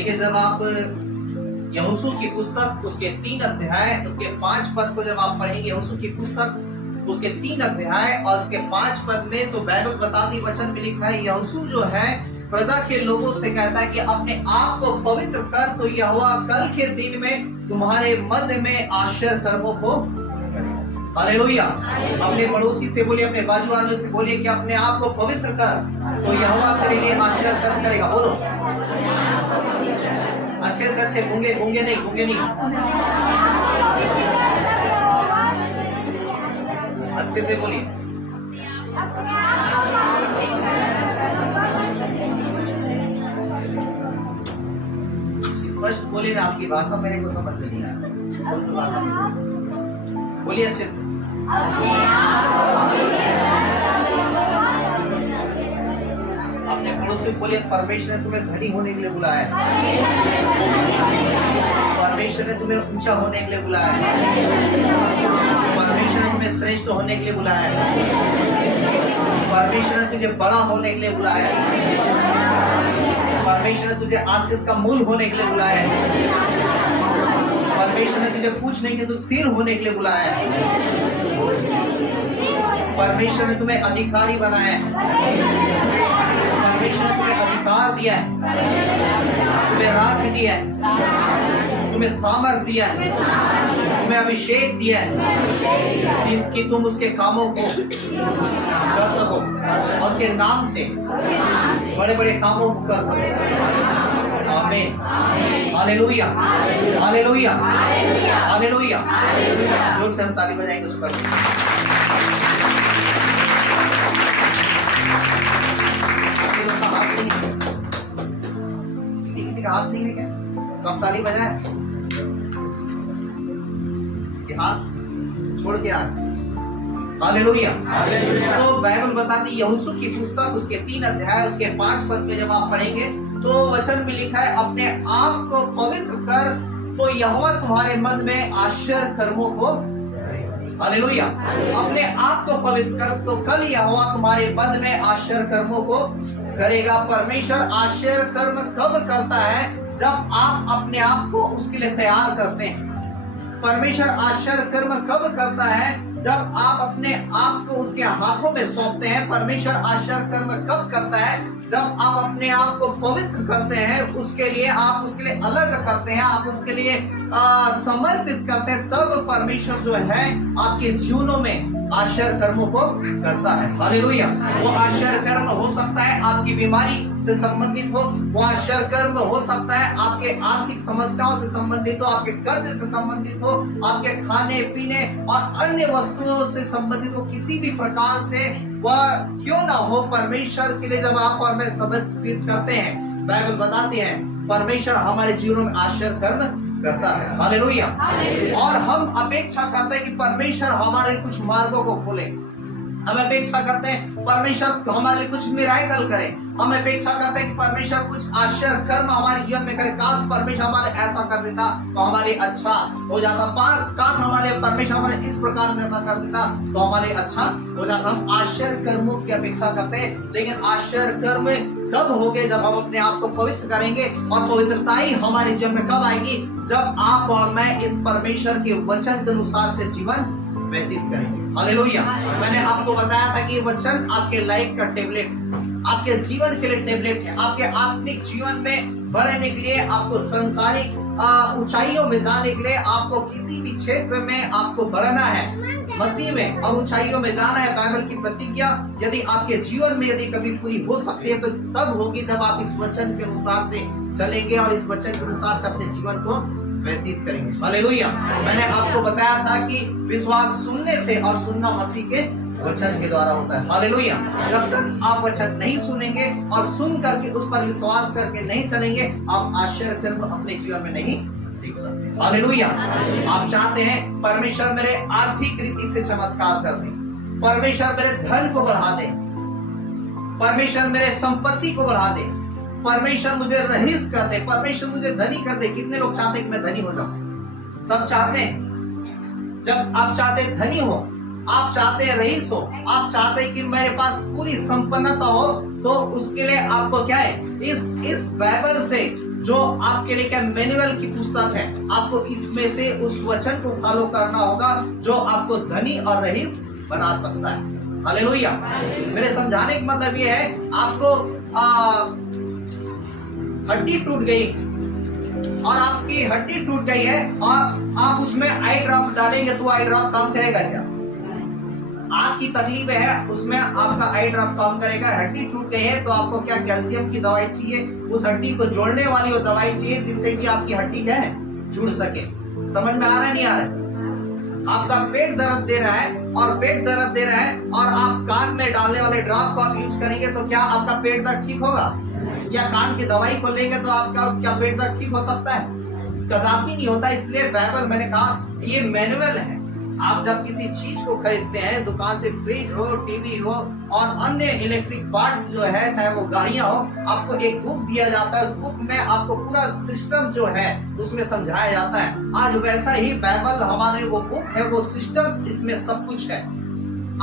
देखिए, जब आप यहोशू की पुस्तक उसके 3 अध्याय उसके 5 पद को जब आप पढ़ेंगे, यहोशू की पुस्तक उसके 3 अध्याय और उसके 5 पद में, तो बाइबल बताती वचन में लिखा है, यहोशू जो है प्रजा के लोगों से कहता है कि अपने आप को पवित्र कर, तो यहोवा कल के दिन में तुम्हारे मध्य में आश्चर्य कर्मों को करेगा। हालेलुया। अपने पड़ोसी से बोलिए, अपने बाजू वालों से बोलिए कि अपने आप को पवित्र कर, तो यहोवा तेरे लिए आश्चर्य कर्म करेगा। बोलो अच्छे से अच्छे, गूंगे गूंगे नहीं, गूंगे नहीं, अच्छे से बोलिए। स्पष्ट बोलिए ना, आपकी भाषा मेरे को समझ नहीं आ रहा, कौन सी भाषा में बोलिए अच्छे से। अपने पड़ोसी बोलिए, परमेश्वर ने तुम्हें धनी होने के लिए बुलाया है, परमेश्वर ने तुम्हें ऊंचा होने के लिए बुलाया है, परमेश्वर ने तुम्हें श्रेष्ठ होने के लिए बुलाया है, परमेश्वर ने तुझे बड़ा होने के लिए बुलाया है, परमेश्वर ने तुझे आशीष का मूल होने के लिए बुलाया है, परमेश्वर ने तुझे पूछ नहीं कि तू सिर होने के लिए बुलाया है, परमेश्वर ने तुम्हें अधिकारी बनाया है, परमेश्वर ने तुम्हें अधिकार दिया है, तुम्हें राज दिया है, तुम्हें सामर्थ दिया है, तुम्हें अभिषेक दिया है कि तुम उसके कामों को कर सको और उसके नाम से बड़े बड़े कामों को कर सको। आमीन। Hallelujah, hallelujah, hallelujah. जोर से हम ताली बजाएंगे उस पर। किसी का हाथ नहीं है क्या? सब ताली बजाए, हाथ छोड़ के आ। हालेलुया। तो बाइबल बताती यहोशू की पुस्तक उसके 3 अध्याय उसके 5 पद में जब आप पढ़ेंगे तो वचन में लिखा है, अपने आप को पवित्र कर, तो यहोवा तुम्हारे मध्य में आश्चर्य कर्मों को। हालेलुया। अपने आप को पवित्र कर, तो कल यहोवा तुम्हारे मध्य में आश्चर्य कर्मों को करेगा। परमेश्वर आश्चर्य कर्म कब करता है? जब आप अपने आप को उसके लिए तैयार करते हैं। परमेश्वर आश्चर्य कर्म कब करता है? जब आप अपने आप को उसके हाथों में सौंपते हैं। परमेश्वर आश्चर्य कर्म कब करता है? जब आप अपने आप को पवित्र करते हैं, उसके लिए आप उसके लिए अलग करते हैं, आप उसके लिए समर्पित करते हैं, तब परमेश्वर जो है आपके जीवनों में आश्चर्य कर्मों को करता है। हालेलुया। वो आश्चर्य कर्म हो सकता है आपकी बीमारी से संबंधित हो, वो आश्चर्य कर्म हो सकता है आपके आर्थिक समस्याओं से संबंधित हो, आपके कर्ज से संबंधित हो, आपके खाने पीने और अन्य वस्तुओं से संबंधित हो, किसी भी प्रकार से वह क्यों ना हो। परमेश्वर के लिए जब आप और मैं समर्पित करते हैं, बाइबल बताती है परमेश्वर हमारे जीवनों में आश्चर्य कर्म करता है। हालेलुया। और हम अपेक्षा करते हैं कि परमेश्वर हमारे कुछ मार्गों को खोले। हम अपेक्षा करते हैं परमेश्वर हमारे लिए कुछ मिराकल करे। हम अपेक्षा करते हैं कि परमेश्वर कुछ आश्चर्य कर्म हमारे जीवन में करे। काश परमेश्वर हमारे ऐसा कर देता तो हमारे अच्छा हो जाता। काश हमारे परमेश्वर हमारे इस प्रकार से ऐसा कर देता तो हमारे अच्छा हो जाता। हम आश्चर्य कर्मों की अपेक्षा करते हैं, लेकिन आश्चर्य कर्म कब होंगे? जब हम अपने आप को पवित्र करेंगे। और पवित्रता ही हमारे जीवन में कब आएगी? जब आप और मैं इस परमेश्वर के वचन के अनुसार से जीवन व्यतीत करेंगे। हालेलुया। मैंने आपको बताया था कि वचन आपके लाइफ का टेबलेट, आपके जीवन के लिए टेबलेट है। आपके आत्मिक जीवन में बढ़ने के लिए, आपको संसारिक ऊंचाइयों में जाने के लिए, आपको किसी भी क्षेत्र में आपको बढ़ना है मसीह में और ऊंचाइयों में जाना है। बाइबल की प्रतिज्ञा यदि आपके जीवन में यदि कभी पूरी हो सकती है तो तब होगी जब आप इस वचन के अनुसार से चलेंगे और इस वचन के अनुसार से अपने जीवन को व्यतीत करेंगे। हालेलुया। मैंने आपको बताया था कि विश्वास सुनने से और सुनना मसीह के वचन के द्वारा होता है। हालेलुया। जब तक आप वचन नहीं सुनेंगे और सुन करके उस पर विश्वास करके नहीं चलेंगे, आप आश्चर्य कर्म अपने जीवन में नहीं देख सकते। हालेलुया। आप चाहते हैं परमेश्वर मेरे आर्थिक रीति से चमत्कार कर दे, परमेश्वर मेरे धन को बढ़ा दे, परमेश्वर मेरे संपत्ति को बढ़ा दे, परमेश्वर मुझे रईस कर दे, परमेश्वर मुझे धनी कर दे। कितने लोग चाहते हैं कि मैं धनी हो जाऊं? सब चाहते हैं। जब आप चाहते हैं धनी हो, आप चाहते हैं रईस हो, आप चाहते हैं कि मेरे पास पूरी संपन्नता हो, तो उसके लिए आपको क्या है? इस बाइबल से जो आपके लिए क्या मैनुअल की पुस्तक है, आपको इसमें से उस वचन को फॉलो करना होगा जो आपको धनी और रईस बना सकता है। हालेलुया। मेरे समझाने का मतलब ये है, आपको हड्डी टूट गई और आपकी हड्डी टूट गई है और आप उसमें आई ड्रॉप डालेंगे तो आई ड्रॉप काम करेगा क्या? आपकी तकलीफ है उसमें आपका आई ड्रॉप काम करेगा। हड्डी टूट गई है तो आपको क्या कैल्शियम की दवाई चाहिए, उस हड्डी को जोड़ने वाली वो दवाई चाहिए जिससे कि आपकी हड्डी क्या है, जुड़ सके। समझ में आ रहा है नहीं आ रहा है? आपका पेट दर्द दे रहा है और पेट दर्द दे रहा है और आप कान में डालने वाले ड्रॉप को आप यूज करेंगे तो क्या आपका पेट दर्द ठीक होगा? या कान की दवाई को लेंगे तो आपका क्या पेट दर्द ठीक हो सकता है? कदापि नहीं होता। इसलिए बाइबल, मैंने कहा, ये मैनुअल है। आप जब किसी चीज को खरीदते हैं दुकान से, फ्रिज हो, टीवी हो और अन्य इलेक्ट्रिक पार्ट्स जो है, चाहे वो गाड़ियां हो, आपको एक बुक दिया जाता है। उस बुक में आपको पूरा सिस्टम जो है उसमें समझाया जाता है। आज वैसा ही बाइबल हमारे वो बुक है, वो सिस्टम, इसमें सब कुछ है।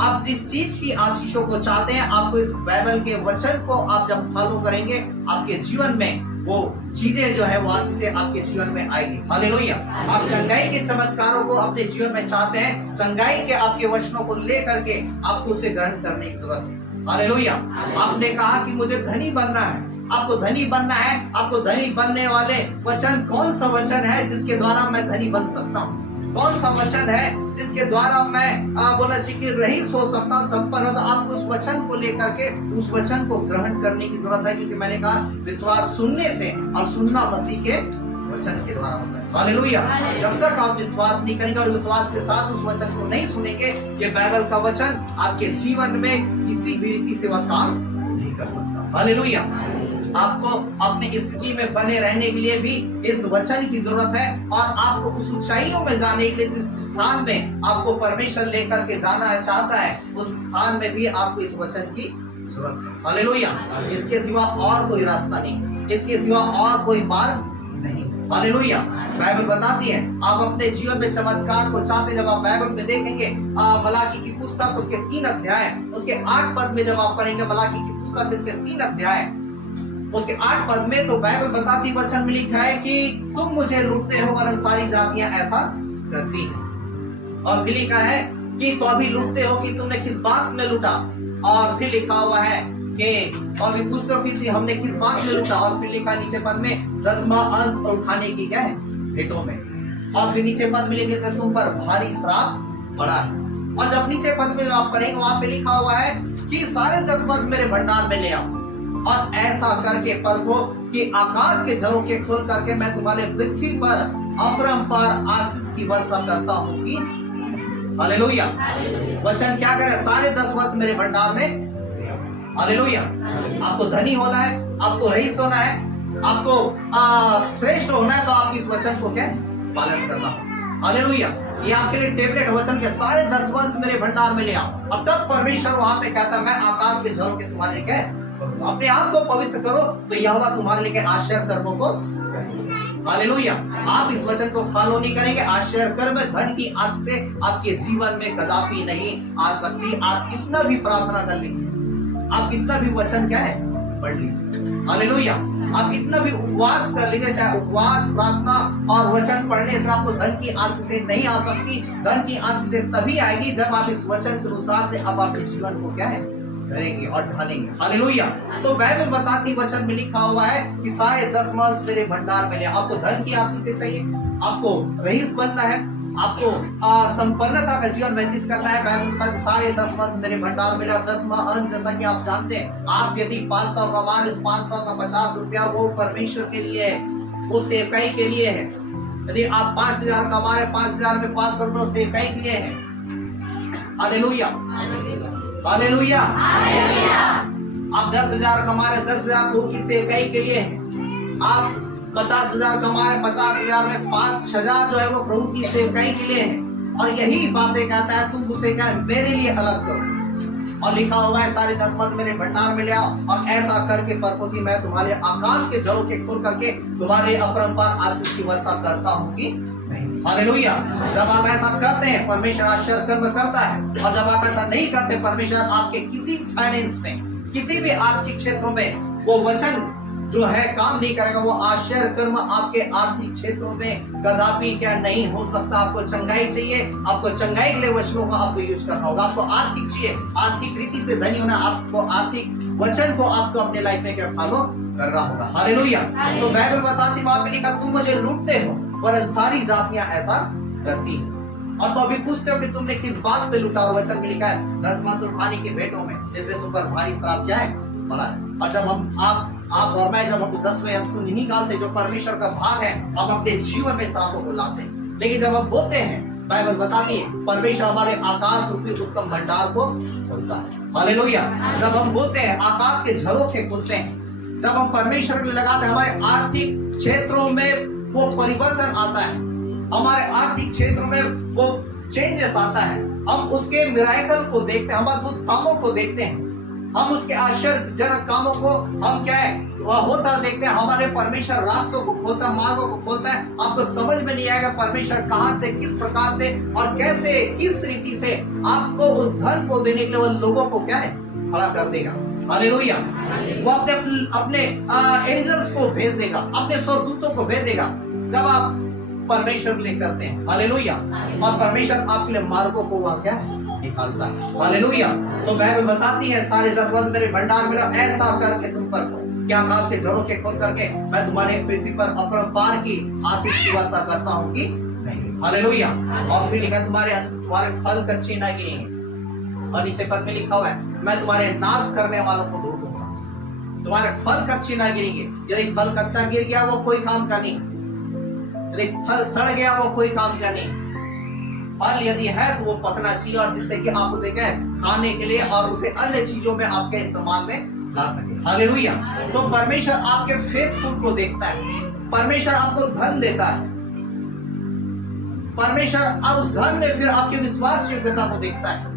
आप जिस चीज की आशीषों को चाहते हैं, आपको इस बाइबल के वचन को आप जब फॉलो करेंगे, आपके जीवन में वो चीजें जो है वो आशीषें आपके जीवन में आएगी। हालेलुया। आप चंगाई के चमत्कारों को अपने जीवन में चाहते हैं, चंगाई के आपके वचनों को लेकर के आपको उसे ग्रहण करने की जरूरत है। हालेलुया। आपने कहा कि मुझे धनी बनना है, आपको धनी बनना है। आपको धनी बनने वाले वचन, कौन सा वचन है जिसके द्वारा मैं धनी बन सकता हूँ? कौन सा वचन है जिसके द्वारा मैं बोला कि रईस हो सकता हूं, संपन्न हो? तो आपको उस वचन को लेकर के उस वचन को ग्रहण करने की जरूरत है, क्योंकि मैंने कहा विश्वास सुनने से और सुनना मसीह के वचन के द्वारा होता है। हालेलुया। जब तक आप विश्वास नहीं करेंगे और विश्वास के साथ उस वचन को नहीं सुनेंगे, ये बाइबल का वचन आपके जीवन में किसी भी रीति से वह काम नहीं कर सकता। हालेलुया। आपको अपनी स्थिति में बने रहने के लिए भी इस वचन की जरूरत है और आपको उस ऊंचाइयों में जाने के लिए जिस स्थान में आपको परमेश्वर लेकर के जाना चाहता है, उस स्थान में भी आपको इस वचन की जरूरत है। हालेलुया। इसके सिवा और कोई रास्ता नहीं, इसके सिवा और कोई मार्ग नहीं। हालेलुया। बाइबल बताती है, आप अपने जीवन में चमत्कार को चाहते, जब आप बाइबल में देखेंगे मलाकी की पुस्तक उसके 3 अध्याय उसके 8 पद में जब आप पढ़ेंगे मलाकी की पुस्तक इसके 3 अध्याय उसके 8 पद में, तो बाइबल बताती वचन में लिखा है कि तुम मुझे लूटते हो वरन सारी जातियां ऐसा करती हैं। और फिर लिखा है कि तो अभी लूटते हो कि तुमने किस बात में लूटा। और फिर लिखा हुआ है कि और भी पूछते हो कि हमने किस बात में लूटा। और फिर लिखा नीचे पद में 10वां अंश उठाने की क्या है, भेंटों में। और फिर नीचे पद में लिखे से तुम पर भारी श्राप पड़ा है। और जब नीचे पद में आप पढ़ेंगे वहां पे लिखा हुआ है कि सारे 10 वर्ष मेरे भंडार में ले आओ और ऐसा करके परखो कि आकाश के झरोखे खोल करके मैं तुम्हारे पृथ्वी पर अपरंपार आशीष की वर्षा करता हूँ कि। हालेलुया। वचन क्या करे, सारे 10 वर्ष मेरे भंडार में। हालेलुया। आपको धनी होना है, आपको रईस होना है, आपको श्रेष्ठ होना है, तो आप इस वचन को क्या पालन करना है। हालेलुया। ये आपके लिए टेबलेट वचन के सारे 10 वर्ष मेरे भंडार में ले आओ। अब तक परमेश्वर वहां पे कहता मैं आकाश के झरोखे तुम्हारे क्या, अपने आप को पवित्र करो तो यहोवा तुम्हारे लिए आश्चर्य कर्मों को। हालेलुया। आप इस वचन को फॉलो नहीं करेंगे, आश्चर्य कर्म धन की आस से आपके जीवन में कदापि नहीं आ सकती। आप कितना भी प्रार्थना कर लीजिए, आप कितना भी वचन क्या है पढ़ लीजिए। हालेलुया। आप कितना भी उपवास कर लीजिए, चाहे उपवास, प्रार्थना और वचन पढ़ने से आपको धन की आशीषें नहीं आ सकती। धन की आशीषें तभी आएगी जब आप इस वचन के अनुसार से अब अपने जीवन को क्या है करेंगे और ढालेंगे। हालेलुया। तो बाइबल बताती वचन में लिखा हुआ है कि सारे 10 वर्ष मेरे भंडार में ले। आपको धन की आशीषें चाहिए, आपको रईस बनना है, आपको संपन्नता का जीवन व्यतीत करना है। बाइबल बताती है सारे 10 वर्ष मेरे भंडार में ले। 10वां अंश, जैसा कि आप जानते हैं, आप यदि 500 कमा रहे, 500 का 50 रुपया वो परमेश्वर के लिए है, वो सेवकाई के लिए है। यदि आप 5000 कमा रहे, 5000 में 500 रुपये सेवकाई के लिए है। हालेलुया। हालेलुया। आप 10,000 कमा रहे, 10,000 प्रभु की सेवकाई के लिए है। आप 50,000 कमा रहे, 50,000 में 5,000 जो है वो प्रभु की सेवकाई के लिए है। और यही बातें कहता है, तुम उसे क्या मेरे लिए अलग करो। और लिखा हुआ है सारे 10 वर्ष मेरे भंडार में ले आओ और ऐसा करके परखो कि मैं तुम्हारे आकाश के झरोखे खोल करके तुम्हारे अपरंपार आशीष की वर्षा करता हूँ कि नहीं। हालेलुया। जब आप ऐसा करते हैं परमेश्वर आश्चर्य कर्म करता है, और जब आप ऐसा नहीं करते परमेश्वर आपके किसी फाइनेंस में, किसी भी आर्थिक क्षेत्रों में वो वचन जो है काम नहीं करेगा, वो आश्चर्य कर्म आपके आर्थिक क्षेत्रों में कदापि क्या नहीं हो सकता। आपको चंगाई चाहिए, आपको चंगाई के लिए वचनों का आपको यूज करना होगा। आपको आर्थिक चाहिए, आर्थिक रीति से धनी होना, आपको आर्थिक वचन को आपको अपने लाइफ में क्या फॉलो करना होगा। हालेलुया। तो बाइबल बताती, वहां पे लिखा, तुम मुझे लूटते हो पर सारी जातियां ऐसा करती हैं। और तो अभी पूछते हो कि तुमने किस बात पे लूटा, और वचन में लिखा है 10 मांस और पानी के भेंटों में, इसलिए तुम पर भारी श्राप क्या है, पड़ा है। और जब हम आप और मैं जब हम 10वें अंश को नहीं निकालते, जो परमेश्वर का भाग है, हम अपने जीवन में श्रापों को लाते हैं। लेकिन जब हम बोलते हैं, बाइबल बताती है, परमेश्वर हमारे आकाश रूपी उत्तम भंडार को खोलता है। हालेलुया। जब हम बोलते हैं, आकाश के झरोखे खुलते हैं। जब हम परमेश्वर को लगाते हैं, हमारे आर्थिक क्षेत्रों में वो परिवर्तन आता है, हमारे आर्थिक क्षेत्रों में वो चेंजेस आता है। हम उसके मिराकल को देखते हैं, हम अद्भुत कामों को देखते हैं, हम उसके आश्चर्यजनक कामों को हम क्या है वह होता देखते हैं। हमारे परमेश्वर रास्तों को खोलता, मार्गों को खोलता है। आपको समझ में नहीं आएगा परमेश्वर कहां से, किस प्रकार से और कैसे, किस रीति से आपको उस धन को देने के लिए वो लोगों को क्या है खड़ा कर देगा। हालेलुया। वो अपने एंजल्स को भेज देगा, अपने स्वर्गदूतों को भेज देगा, जब आप परमेश्वर के लिए करते हैं। हालेलुया। और परमेश्वर आपके लिए मार्गों को वह क्या निकालता है। हालेलुया। तो बाइबल बताती है, सारे 10 वर्ष मेरे भंडार में ऐसा करके तुम पर क्या आकाश के झरोखे खोल करके मैं तुम्हारे पृथ्वी पर अपरंपार की आशीष की वर्षा करता हूँ कि नहीं। हालेलुया। और फिर लिखा, तुम्हारे फल कच्चे न गिरेंगे। और नीचे पद में लिखा हुआ है, मैं तुम्हारे नाश करने वालों को दूर दूंगा। तुम्हारे फल कच्चे न गिरेंगे। यदि फल कच्चा गिर गया वो कोई काम का नहीं, यदि फल सड़ गया वो कोई काम का नहीं। फल यदि है तो वो पकना चाहिए, और जिससे कि आप उसे क्या खाने के लिए और उसे अन्य चीजों में आपके इस्तेमाल में ला सके। हालेलुया। तो परमेश्वर आपके फेथफुल को देखता है, परमेश्वर आपको धन देता है, परमेश्वर उस धन में फिर आपके विश्वास योग्यता को देखता है।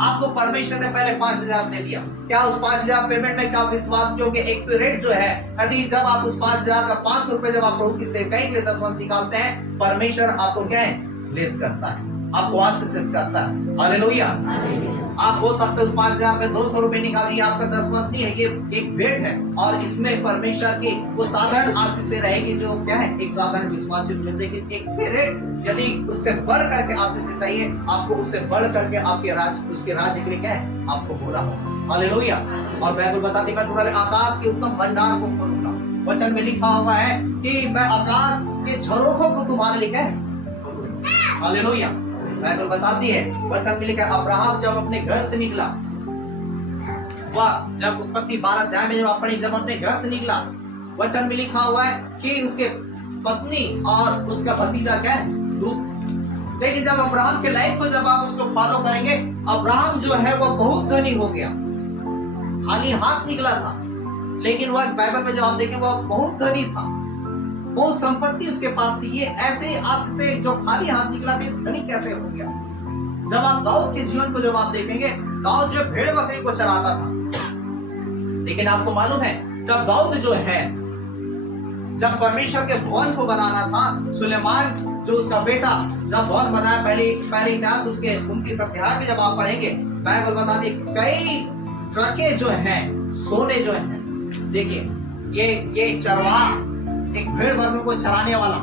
आपको परमेश्वर ने पहले 5,000 दे दिया, क्या उस 5,000 पेमेंट में क्या विश्वास योग्य एक रेट जो है, यदि जब आप उस 5,000 का 500 रुपए जब आप प्रभु की सेवकाई के लिए 10 वर्ष निकालते हैं, परमेश्वर आपको क्या है ब्लेस करता है, आपको आशीषित करता है। हालेलुया। आप बोल सकते हो 5,000 में 200 रुपए निकालिए, आपका 10 वर्ष नहीं है, ये एक भेंट है। और इसमें परमेश्वर की वो साधारण आशीषें रहेगी जो क्या है एक साधारण विश्वास योग्य, लेकिन एक रेट यदि उससे बढ़ करके आशीषें चाहिए, आपको उससे बढ़ करके आपके उसके राज्य के लिए क्या है आपको बोला हो। हालेलुया। और बाइबल बताती है, तुम्हारे आकाश के उत्तम भंडार को खोलूंगा। वचन में लिखा हुआ है कि मैं आकाश के झरोखों को तुम्हारे लिए क्या है। हालेलुया। बाइबल बताती है, वचन में लिखा है, अब्राहम जब अपने घर से निकला, वह जब उत्पत्ति 12 अध्याय में जब अपने घर से निकला, वचन में लिखा हुआ है कि उसके पत्नी और उसका भतीजा क्या है लूत। लेकिन जब अब्राहम के लाइफ को जब आप उसको फॉलो करेंगे, अब्राहम जो है वह बहुत धनी हो गया, खाली हाथ निकला था, लेकिन वह बाइबल में जब आप देखें वह बहुत धनी था, बहुत संपत्ति उसके पास थी। ये ऐसे आशीष से जो खाली हाथ निकला था धनी कैसे हो गया। जब आप दाऊद के जीवन को जब आप देखेंगे, दाऊद जो भेड़ बकरी को चराता था, लेकिन आपको मालूम है जब दाऊद जो है जब परमेश्वर के भवन को बनाना था, सुलेमान जो उसका बेटा जब भवन बनाया, पहले इतिहास उसके 29 अध्याय में जब आप पढ़ेंगे, बाइबल बताती कई ट्रकें जो हैं सोने जो हैं। देखिए ये चरवाहा एक भेड़ बकरियों को चराने वाला,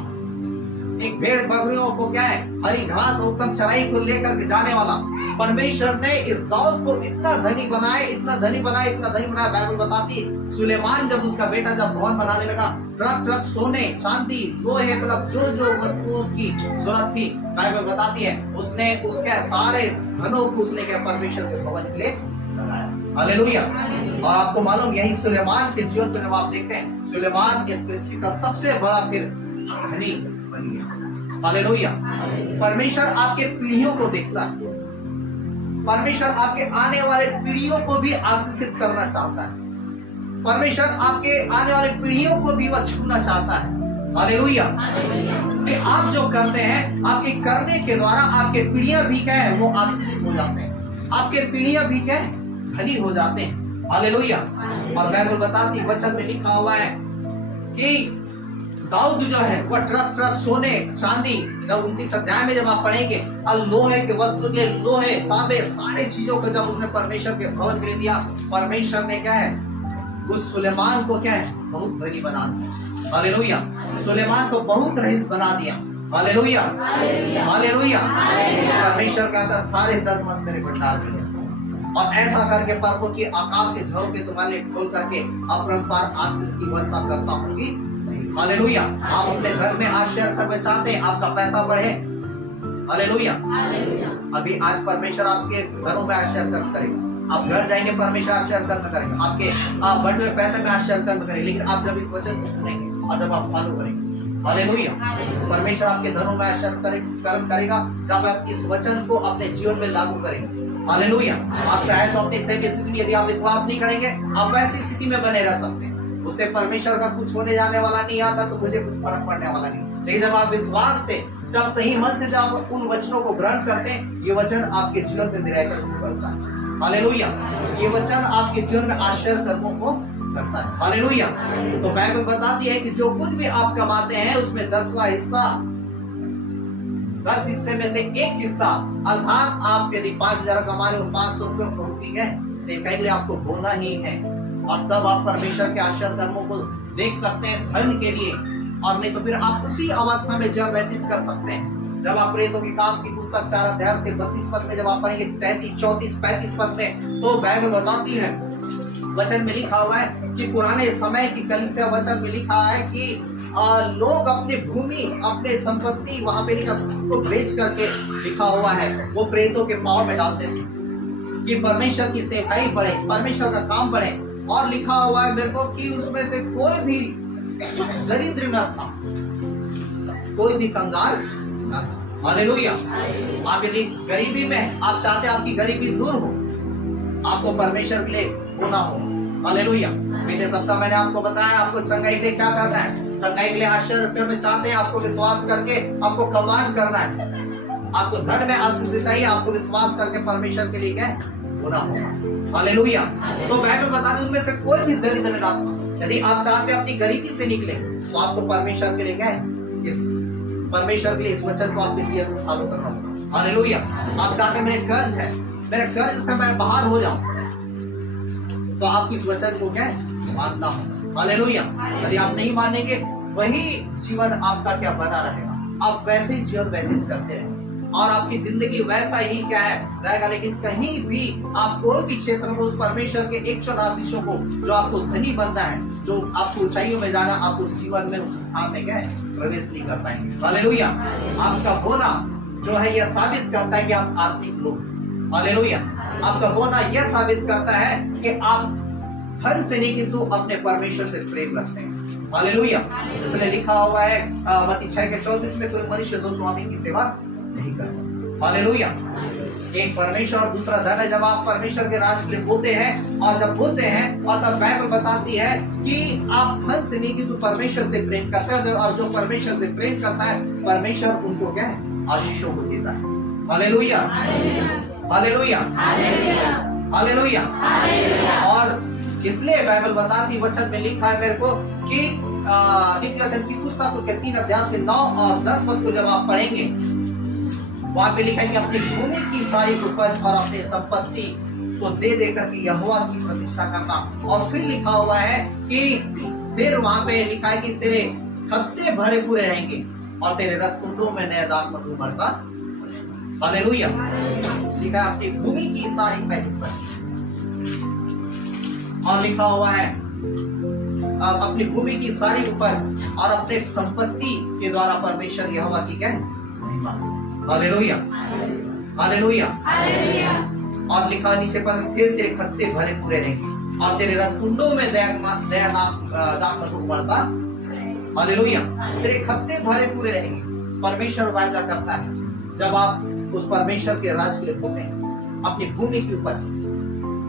एक भेड़ बकरियों को क्या है हरी घास और उत्तम चराई को लेकर के जाने वाला, परमेश्वर ने इस दाऊद को इतना धनी बनाया, इतना धनी बनाया, इतना धनी बनाया। बाइबल बताती है सुलेमान जब उसका बेटा जब भवन बनाने लगा, ट्रक सोने चांदी लोहे मतलब जो वस्तुओं की जरूरत थी, बाइबल बताती है उसने उसके सारे धनों को उसने क्या परमेश्वर के भवन के लिए लगाया। हालेलुया। और आपको मालूम यही सुलेमान के जीवन को जब आप देखते हैं, सुलेमान इस पृथ्वी का सबसे बड़ा फिर धनी बन गया। हालेलुया। परमेश्वर आपके पीढ़ियों को देखता है, परमेश्वर आपके आने वाले पीढ़ियों को भी आशीषित करना चाहता है, परमेश्वर आपके आने वाले पीढ़ियों को भी वह छूना चाहता है। हालेलुया। कि आप जो करते हैं, आपके करने के द्वारा आपके पीढ़ियां भी क्या है वो आशीषित हो जाते हैं, आपके पीढ़ियां भी क्या है धनी हो जाते हैं। हालेलुया। और बाइबल बताती वचन में लिखा हुआ है कि दाऊद जो है वह ट्रक सोने चांदी, जब 29 अध्याय में जब आप पढ़ेंगे, लोहे के वस्तु के लोहे तांबे सारे चीजों को जब उसने परमेश्वर के भवन के लिए दिया, परमेश्वर ने क्या है उस सुलेमान को क्या है, बहुत धनी बना दिया। हालेलुया। सुलेमान को बहुत रईस बना दिया। Hallelujah, hallelujah. परमेश्वर कहता सारे 10 मन मेरे भंडार में है, और ऐसा करके प्रभु की आकाश के झोंके तुम्हारे लिए खोल करके अपरंपार आशीष की वर्षा करता हूँ कि हालेलुया। आप अपने घर में आश्चर्य करना चाहते हैं, आपका पैसा बढ़े। हालेलुया। अभी आज परमेश्वर आपके घरों में आश्चर्य कर्म करेगा। आप घर जाएंगे, परमेश्वर आश्चर्य कर्म करेंगे आपके, आप बढ़े हुए पैसे में आश्चर्य कर्म करेंगे। लेकिन आप जब इस वचन को सुनेंगे और जब आप फॉलो करेंगे, हालेलुया, परमेश्वर आपके घरों में आश्चर्य कर्म करेगा जब आप इस वचन को अपने जीवन में लागू करेंगे। हालेलुया। आप चाहे तो अपनी सेवी स्थिति में, यदि आप विश्वास नहीं करेंगे, आप वैसी स्थिति में बने रह सकते हैं। उससे परमेश्वर का कुछ होने जाने वाला नहीं आता, तो मुझे कुछ फर्क पड़ने वाला नहीं। लेकिन जब आप विश्वास से, जब सही मन से जब आप उन वचनों को ग्रहण करते हैं, ये वचन आपके जीवन में मिराकल करता है। हालेलुया। ये वचन आपके जीवन में आश्चर्य कर्मों को करता है। हालेलुया। तो बाइबल बताती है कि जो कुछ भी आप कमाते हैं उसमें 10वां हिस्सा, 10 हिस्से में से 1 हिस्सा, अर्थात आप यदि 5,000 कमा रहे हो, 500 रुपये है, इसे आपको बोना ही है। और तब आप परमेश्वर के आश्चर्य कर्मों को देख सकते हैं धन के लिए, और नहीं तो फिर आप उसी अवस्था में जीवन व्यतीत कर सकते हैं। जब आप प्रेरितों के काम की पुस्तक 4 अध्याय के 32 पद में जब आप पढ़ेंगे, 33, 34, 35 पद में, तो बाइबल बताती है, वचन में लिखा हुआ है कि पुराने समय की कलीसिया, वचन में लिखा है कि लोग अपनी भूमि, अपने संपत्ति वहां पे लिखा सबको बेच करके, लिखा हुआ है, वो प्रेरितों के पांव में डालते थे कि परमेश्वर की सेवाई बढ़े, परमेश्वर का काम बढ़े। और लिखा हुआ है मेरे को कि उसमें से कोई भी दरिद्र न था, कोई भी कंगाल न था। हालेलुया। आप यदि गरीबी में, आप चाहते आपकी गरीबी दूर हो, आपको परमेश्वर के लिए होना हो। हालेलुया। बीते सप्ताह मैंने आपको बताया आपको चंगाई के लिए क्या करना है। चंगाई के लिए आश्चर्य कर्म चाहते हैं, आपको विश्वास करके आपको कमांड करना है। आपको धन में आशीष चाहिए, आपको विश्वास करके परमेश्वर के लिए क्या होना होगा। हालेलुया। तो बाइबल बताती है उनमें से कोई भी दरिद्र न था। यदि आप चाहते हैं अपनी गरीबी से निकले, तो आपको परमेश्वर के लिए क्या है, इस परमेश्वर के लिए इस वचन को आपके जीवन में फॉलो करना होगा। हालेलुया। आप चाहते हैं मेरे कर्ज है, मेरे कर्ज से मैं बाहर हो जाऊं, तो आपको इस वचन को क्या है, मानना होगा। हालेलुया। यदि आप नहीं मानेंगे, वही जीवन आपका क्या बना रहेगा, आप वैसे ही जीवन व्यतीत करते रहेंगे और आपकी जिंदगी वैसा ही क्या है रहेगा। लेकिन कहीं भी आप कोई भी क्षेत्र में उस परमेश्वर के 100 आशीषों को, जो आपको धनी बनना है, जो आपको ऊंचाइयों में जाना, आप उस जीवन में, उस स्थान में क्या है, प्रवेश नहीं कर पाएंगे। हालेलुया। आपका होना जो है यह साबित करता है कि आप आत्मिक लोग। हालेलुया। आपका होना यह साबित करता है कि आप धन से नहीं किंतु अपने परमेश्वर से प्रेम रखते हैं। हालेलुया। इसलिए लिखा हुआ है मत्ती 6:24 में, कोई मनुष्य 2 स्वामी की सेवा नहीं कर सकता। हालेलुया। एक परमेश्वर और दूसरा धन है। जब आप परमेश्वर के राज के लिए बोते हैं, और जब बोते हैं, और तब बाइबल बताती है कि आप धन से नहीं किंतु परमेश्वर से प्रेम करते हैं, और जो परमेश्वर से प्रेम करता है, परमेश्वर उनको क्या है, आशीषों को देता है। Hallelujah, hallelujah, hallelujah. और इसलिए बाइबल बताती, वचन में लिखा है मेरे को कि वचन की पुस्तक उसके 3 अध्याय के 9 और 10 पद को जब आप पढ़ेंगे, वहां पे लिखा है कि अपनी भूमि की सारी उपज और अपनी संपत्ति को दे देकर के यहोवा की प्रतिष्ठा करना। और फिर लिखा हुआ है कि फिर वहां पे लिखा है कि तेरे खत्ते भरे पूरे रहेंगे और तेरे रसकुंडों में नया दाख मधु उमड़ता। हालेलुया। लिखा है अपनी भूमि की सारी उपज, और लिखा हुआ है अपनी भूमि की सारी उपज और अपने संपत्ति के द्वारा परमेश्वर यहोवा की क्या महिमा। Hallelujah, hallelujah. और लिखा नीचे पर, फिर तेरे खत्ते भरे पूरे रहेंगे और तेरे रसकुंडों में दया दाख मधु उमड़ता। हालेलुया। तेरे खत्ते भरे पूरे रहेंगे। परमेश्वर वायदा करता है, जब आप उस परमेश्वर के राज के लिए होते हैं, अपनी भूमि की उपज,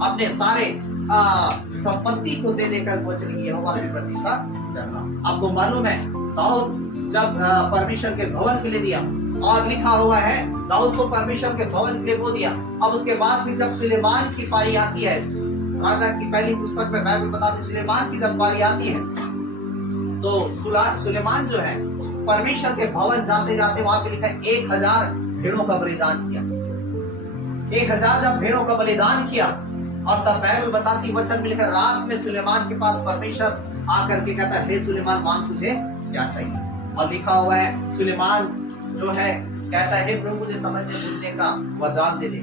अपने सारे संपत्ति को दे देकर वचन की यहोवा की प्रतिष्ठा करना। आपको मालूम है, दाऊद जब परमेश्वर के भवन के लिए दिया, और लिखा हुआ है दाऊद को परमेश्वर के भवन के लिए वो दिया। अब उसके बाद फिर जब सुलेमान की पारी आती है, राजा की पहली पुस्तक में बाइबल बताती है, सुलेमान की जब पारी आती है, तो सुलेमान जो है परमेश्वर के भवन जाते जाते वहां पे लिखा है 1000 भेड़ों का बलिदान किया। 1000 जब भेड़ों का बलिदान किया, और तब बाइबल बताती वचन में लिखा रात में सुलेमान के पास परमेश्वर आकर के कहता है हे सुलेमान मान तुझे क्या चाहिए। और लिखा हुआ है सुलेमान जो है कहता है हे प्रभु मुझे समझने बुझने का वरदान दे दे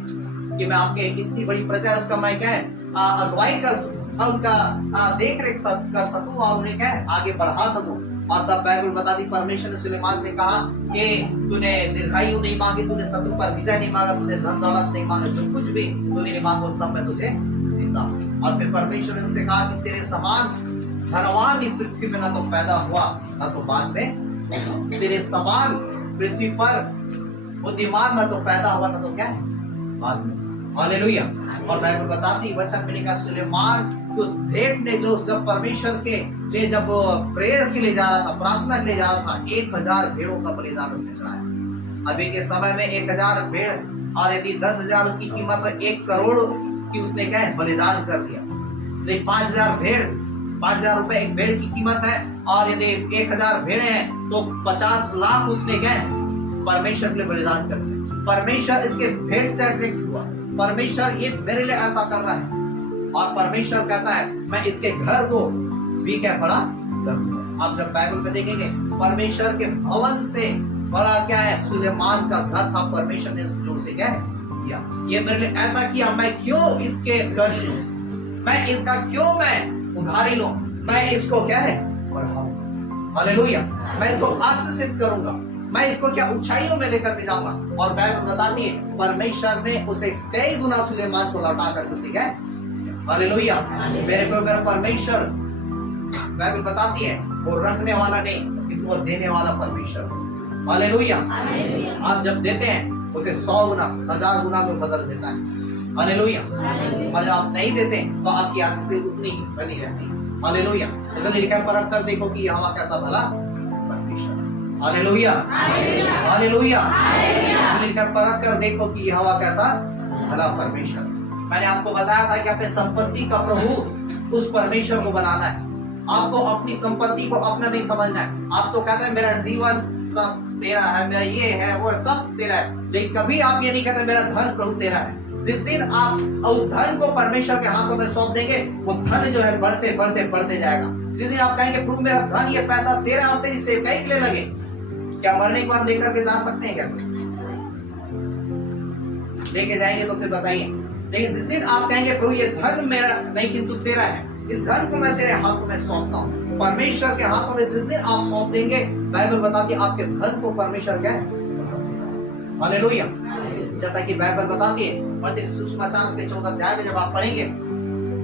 कि मैं आपके इतनी बड़ी प्रजा है उसका मैं क्या है अगुवाई कर सकूं, उनका देख रेख कर सकूं और उन्हें क्या है आगे बढ़ा सकूं। और तब बाइबल बताती परमेश्वर ने सुलेमान से कहा कि तूने दीर्घायु नहीं मांगी, तूने शत्रु पर विजय नहीं मांगा, तूने धन दौलत नहीं मांगा, जो कुछ भी तूने नहीं मांगा सब मैं तुझे देता हूं। और फिर परमेश्वर ने उससे कहा कि तेरे समान धनवान इस पृथ्वी में ना तो पैदा हुआ ना तो बाद में, तेरे समान पृथ्वी पर बुद्धिमान ना तो पैदा हुआ ना तो क्या है बाद में। हालेलुया। और बाइबल बताती वचन में लिखा सुलेमान उस भेंट ने जो जब परमेश्वर के लिए जब प्रेयर के लिए जा रहा था, प्रार्थना के लिए जा रहा था, 1000 भेड़ों का बलिदान उसने चढ़ाया। अभी के समय में 1000 भेड़ और यदि 10,000 उसकी कीमत है 1 करोड़ की उसने क्या है बलिदान कर दिया। यदि 5,000 भेड़ 5,000 रुपए एक भेड़ की कीमत है और यदि 1000 भेड़े हैं तो 50 लाख उसने क्या है परमेश्वर के लिए बलिदान कर दिया। परमेश्वर इसके भेड़ से अट्रैक्ट हुआ, परमेश्वर ये मेरे लिए ऐसा कर रहा है और परमेश्वर कहता है मैं इसके घर को भी क्या बड़ा करूंगा। आप जब बाइबल में देखेंगे परमेश्वर के भवन से बड़ा क्या है सुलेमान का घर था, परमेश्वर ने जोर से क्या है किया। ये मेरे लिए ऐसा किया, मैं क्यों इसके कर्ज लूं, मैं इसका क्यों मैं उधारी लूं, मैं इसको क्या है बढ़ाऊंगा। हालेलुया। मैं इसको आशीषित करूंगा, मैं इसको क्या ऊंचाइयों में लेकर के जाऊंगा। और बाइबल बताती है परमेश्वर ने उसे कई गुना सुलेमान को लौटा कर उसे क्या हालेलुया। मेरे को मेरा परमेश्वर बाइबल बताती है वो रखने वाला नहीं किंतु वो देने वाला परमेश्वर। हालेलुया। आप जब देते हैं उसे 100 गुना 1000 गुना में बदल देता है। हालेलुया। और जब आप नहीं देते तो आपकी आशीष उतनी ही बनी रहती है। हालेलुया। इसलिए लिखा है परख कर देखो कि हवा कैसा भला परमेश्वर। Hallelujah hallelujah. इसलिए लिखा है परख कर देखो कि हवा कैसा भला परमेश्वर। मैंने आपको बताया था कि अपने संपत्ति का प्रभु उस परमेश्वर को बनाना है। आपको अपनी संपत्ति को अपना नहीं समझना है। आप तो कहते हैं मेरा जीवन सब तेरा है, मेरा ये है वो सब तेरा है, लेकिन कभी आप ये नहीं कहते मेरा धन प्रभु तेरा है। जिस दिन आप उस धन को परमेश्वर के हाथों में सौंप देंगे वो धन जो है बढ़ते बढ़ते बढ़ते जाएगा। जिस दिन आप कहेंगे प्रभु मेरा धन ये पैसा तेरा, आप तेरी सेवकाई के लिए लगे, क्या मरने के बाद लेकर के जा सकते हैं क्या? लेके जाएंगे तो फिर बताइए। लेकिन जिस दिन आप कहेंगे प्रभु ये धन मेरा नहीं किंतु तेरा है, इस धन को मैं तेरे हाथों में सौंपता हूँ, परमेश्वर के हाथों में जिस दिन आप सौंप देंगे बाइबल बताती है आपके धन को परमेश्वर क्या है हालेलुया। जैसा कि बाइबल बताती है मत्ती सुसमाचार के 14 अध्याय में जब आप पढ़ेंगे,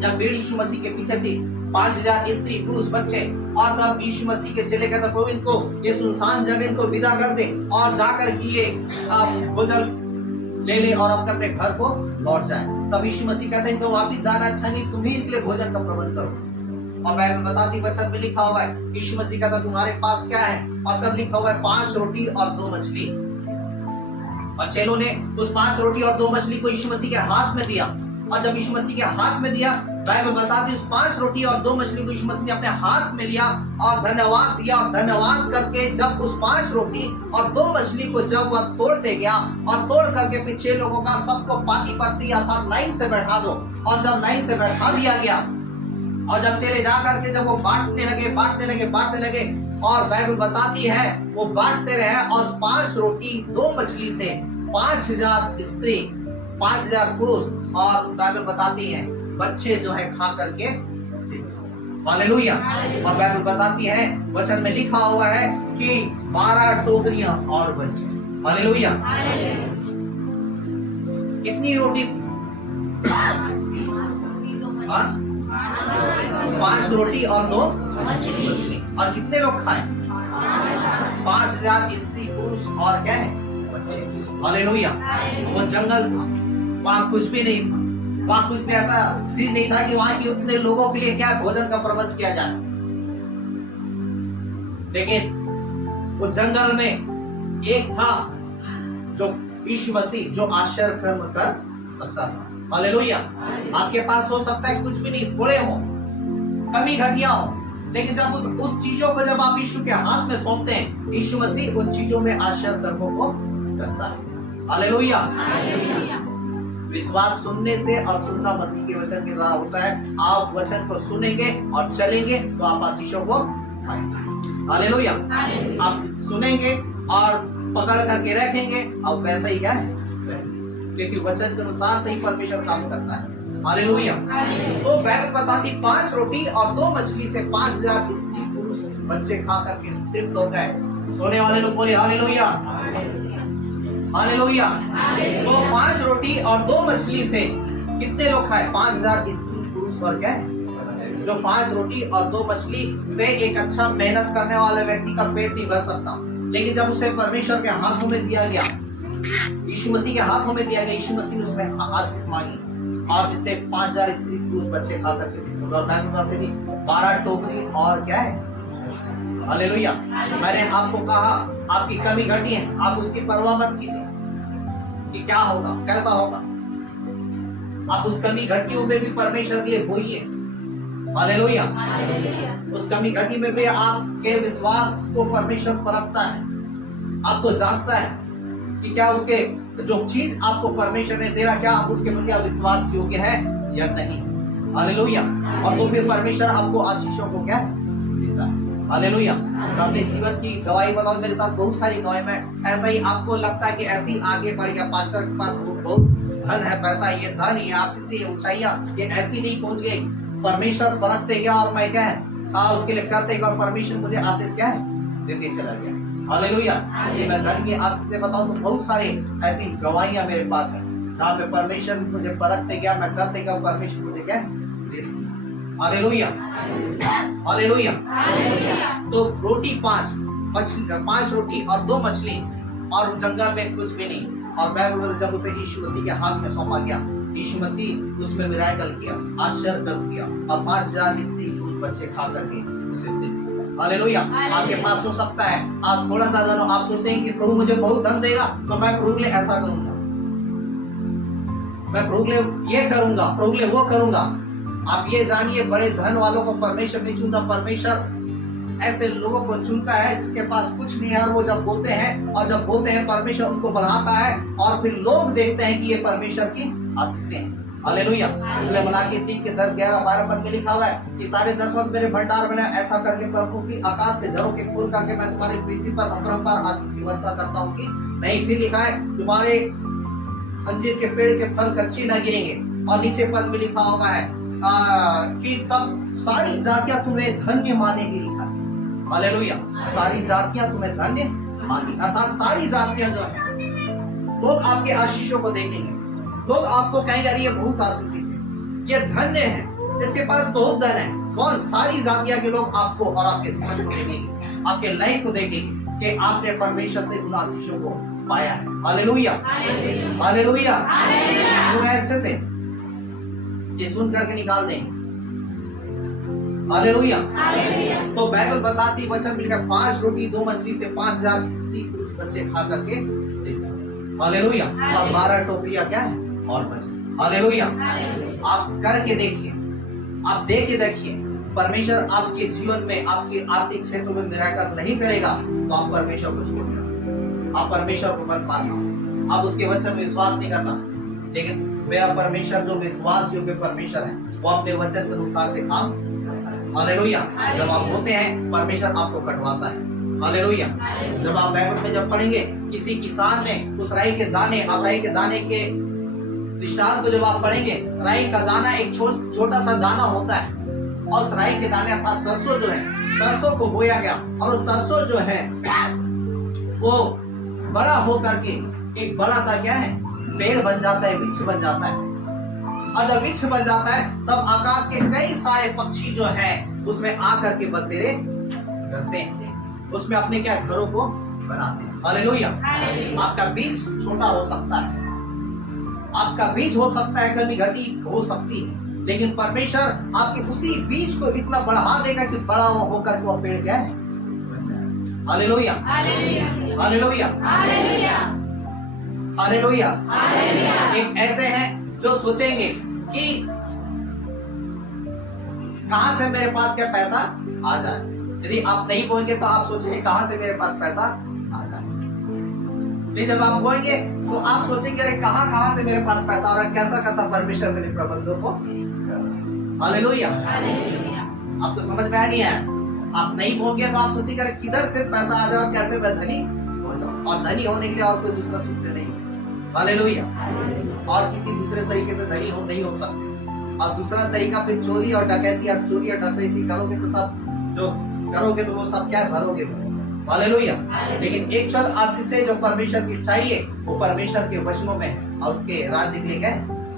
जब भीड़ यीशु मसीह के पीछे थी 5000 स्त्री पुरुष बच्चे, और तब यीशु मसीह के चेले कहते प्रभु इनको ये सुनसान जगह इनको विदा कर दे और जाकर कि ये भोजन ले ले और अपने अपने घर को लौट जाए। तब यीशु मसीह कहते हैं इनको वापिस जाना अच्छा नहीं, तुम ही इनके लिए भोजन का प्रबंध करो। और बाइबल बताती वचन में लिखा हुआ है यीशु मसीह कहता तुम्हारे पास क्या है, और तब लिखा हुआ है 5 रोटी और 2 मछली। और चेलों ने उस 5 रोटी और 2 मछली को यीशु मसीह के हाथ में दिया, और जब यीशु मसीह के हाथ में दिया बाइबल बताती उस 5 रोटी और 2 मछली को यीशु मसीह ने अपने हाथ में लिया और धन्यवाद दिया, और धन्यवाद करके जब उस 5 रोटी और 2 मछली को जब वह तोड़ते गया और तोड़ करके फिर 6 लोगों का सबको पाती पत्ती अर्थात लाइन से बैठा दो, और जब लाइन से बैठा दिया गया और जब चेले जा करके जब वो बांटने लगे और बाइबल बताती है वो बांटते रहे, और 5 रोटी 2 मछली से 5000 स्त्री 5000 पुरुष और बाइबल बताती है बच्चे जो है खा करके हालेलुया। और बाइबल बताती है वचन में लिखा हुआ है कि 12 टोकरियां और बची। हालेलुया। कितनी रोटी? 5 रोटी और 2 मछली। और कितने लोग खाए? 5000 स्त्री पुरुष और क्या है बच्चे। हालेलुया। वो जंगल था, वहां कुछ भी नहीं था, वहां कुछ भी ऐसा चीज नहीं था कि वहां के उतने लोगों के लिए क्या भोजन का प्रबंध किया जाए। लेकिन उस जंगल में एक था जो यीशु मसीह जो आश्चर्य कर्म कर सकता था। हालेलुया। आपके पास हो सकता है कुछ भी नहीं, थोड़े हो, कमी घटिया हो, लेकिन जब उस चीजों को जब आप यीशु के हाथ में सौंपते हैं यीशु मसीह उन चीजों में आश्चर्य कर्मों को करता है। हालेलुया। विश्वास सुनने से और सुनना मसीह के वचन के द्वारा होता है। आप वचन को सुनेंगे और चलेंगे तो आप आशीषों को पाएंगे। हालेलुया। आप सुनेंगे और पकड़ करके रखेंगे, अब वैसा ही क्या है, क्योंकि वचन के अनुसार से ही परमेश्वर काम करता है। हालेलुया। तो बाइबल बताती 5 रोटी और 2 मछली से 5000 स्त्री पुरुष बच्चे खा करके तृप्त हो गए। सोने वाले लोग बोले हालेलुया, हालेलुया। तो 5 रोटी और 2 मछली से कितने लोग खाए? 5000 स्त्री पुरुष और क्या है, जो 5 रोटी और 2 मछली से एक अच्छा मेहनत करने वाले व्यक्ति का पेट नहीं भर सकता। लेकिन जब उसे परमेश्वर के हाथों में दिया गया, यीशु मसीह के हाथों में दिया गया, यीशु मसीह ने उसमें आशीष मांगी और जिससे 5000 स्त्री पुरुष बच्चे खा करके थे। और मैं बताते थी 12 टोकरी और क्या है। हालेलुया। मैंने आपको कहा आपकी कमी घटी है, आप उसकी परवाह मत कीजिए कि क्या होगा, कैसा होगा। आप उस कमी घटियों में भी परमेश्वर के लिए बोइए। हालेलुया। उस कमी घटी में भी आपके विश्वास को परमेश्वर परखता है, आपको जांचता है कि क्या उसके जो चीज आपको परमेश्वर ने दे रहा, क्या आप उसके प्रति विश्वास योग्य है या नहीं। हालेलुया। और तो फिर परमेश्वर आपको आशीषों को क्या देता है। हालेलुया। तो अपने जीवन की गवाही बताओ मेरे साथ। बहुत सारी गवाही में ऐसा ही आपको लगता है कि ऐसी आगे बढ़ गया, पास्टर के पास बहुत धन है, पैसा, ये धन, ये आशीष, ये ऊंचाइयां, ये ऐसी नहीं पहुंच गई। परमेश्वर परखते गया और मैं क्या है उसके लिए करते गया और परमेश्वर मुझे आशीष क्या है देते चला गया। हालेलुया। ये मैं धन की आशीष से बताऊं तो बहुत सारी ऐसी गवाहियां मेरे पास है जहाँ पे परमेश्वर मुझे परखते गया, मैं करते गया, परमेश्वर मुझे क्या हालेलुया, हालेलुया। तो रोटी 5 रोटी और 2 मछली और जंगल में कुछ भी नहीं। और बाइबल जब उसे यीशु मसीह के हाथ में सौंपा गया, यीशु मसीह उसमें मिराकल किया, आश्चर्य किया और 5000 स्त्री पुरुष बच्चे खा करके उसे दे। हालेलुया। आपके पास हो सकता है आप थोड़ा सा जानो, आप सोचते हैं कि प्रभु मुझे बहुत धन देगा तो मैं प्रभु के लिए ऐसा करूंगा, मैं प्रभु के लिए ये करूंगा, प्रभु के लिए वो करूंगा। आप ये जानिए बड़े धन वालों को परमेश्वर नहीं चुनता, परमेश्वर ऐसे लोगों को चुनता है जिसके पास कुछ नहीं है। वो जब बोलते हैं और जब बोलते हैं परमेश्वर उनको बढ़ाता है और फिर लोग देखते हैं कि ये परमेश्वर की आशीषें हैं। हालेलुया। इसलिए मलाकी 3 के 10, 11, 12 पद में लिखा हुआ है कि सारे 10 वर्ष मेरे भंडार में ऐसा करके प्रभु की आकाश के झरों के खोल करके मैं तुम्हारी पृथ्वी पर अपरंपार आशीष की वर्षा करता हूँ कि नहीं। फिर लिखा है तुम्हारे अंजीर के पेड़ के फल कच्ची न गिरेंगे। और नीचे पद में लिखा होगा है कि तब सारी जातियां तुम्हें धन्य मानेगी। लिखा है हालेलुया। सारी जातियां तुम्हें धन्य मानेगी, अर्थात सारी जातियां जो है लोग आपके आशीषों को देखेंगे, लोग आपको कहेंगे अरे ये बहुत आशीषित है, ये धन्य है, इसके पास बहुत धन है। कौन? सारी जातियां के लोग आपको और आपके जीवन को देखेंगे, आपके लाइफ को देखेंगे कि आपने परमेश्वर से उन आशीषों को पाया है। Hallelujah, hallelujah. सुन रहे अच्छे से, ये सुन करके निकाल देंगे। हालेलुया। तो बाइबल बताती वचन मिलकर 5 रोटी 2 मछली से 5000 स्त्री पुरुष बच्चे खा करके हालेलुया। और 12 टोकरियां क्या है और बचे। हालेलुया। आप करके देखिए, आप देख के देखिए, परमेश्वर आपके जीवन में आपके आर्थिक क्षेत्रों में मिराकल नहीं करेगा तो आप परमेश्वर को छोड़ दो, आप परमेश्वर को मत मानना, आप उसके वचन में विश्वास नहीं करना। लेकिन मेरा परमेश्वर जो विश्वास योग्य परमेश्वर है वो अपने वचन के अनुसार से काम करता है। हालेलुया। जब आप होते हैं परमेश्वर आपको कटवाता है। हालेलुया। जब आप बाइबल में जब पढ़ेंगे किसी किसान ने उस राई के दाने, आप राई के दाने के दृष्टांत को जब आप पढ़ेंगे, राई का दाना एक छोटा सा दाना होता है और उस राई के दाने अर्थात सरसों जो है, सरसों को बोया गया और उस सरसों जो है वो बड़ा हो करके एक बड़ा सा क्या है पेड़ बन जाता है, वृक्ष बन जाता है। और जब वृक्ष बन जाता है तब आकाश के कई सारे पक्षी जो हैं उसमें आकर के बसेरे करते हैं, उसमें अपने क्या घरों को बनाते हैं। हालेलुया। आपका बीज छोटा हो सकता है, आपका बीज हो सकता है, कभी घटी हो सकती है, लेकिन परमेश्वर आपके उसी बीज को इतना बढ़ा देगा कि बड़ा होकर के वो पेड़ क्या है। Hallelujah, hallelujah, hallelujah. एक ऐसे हैं जो सोचेंगे कि कहां से मेरे पास क्या पैसा आ जाए। यदि आप नहीं बोलेंगे तो आप सोचेंगे कहां से मेरे पास पैसा आ जाए। नहीं, जब आप बोएंगे तो आप सोचेंगे अरे कहाँ कहाँ से मेरे पास पैसा आ रहा है, कैसा कैसा परमेश्वर मेरे प्रबंधों को। हालेलुया। आपको समझ में आ नहीं आया? आप नहीं बोलोगे तो आप सोचेंगे अरे किधर से पैसा आ जाए, कैसे मैं धनी हो जाऊं। और धनी होने के लिए और कोई दूसरा सूत्र नहीं। हालेलुया। और किसी दूसरे तरीके से धनी नहीं हो सकते। और दूसरा तरीका फिर चोरी और डकैती, और चोरी और डकैती करोगे तो सब जो करोगे तो वो सब क्या भरोगे। हालेलुया। लेकिन एक चल आशीष से जो परमेश्वर की चाहिए वो परमेश्वर के वचनों में और उसके राज्य के लिए क्या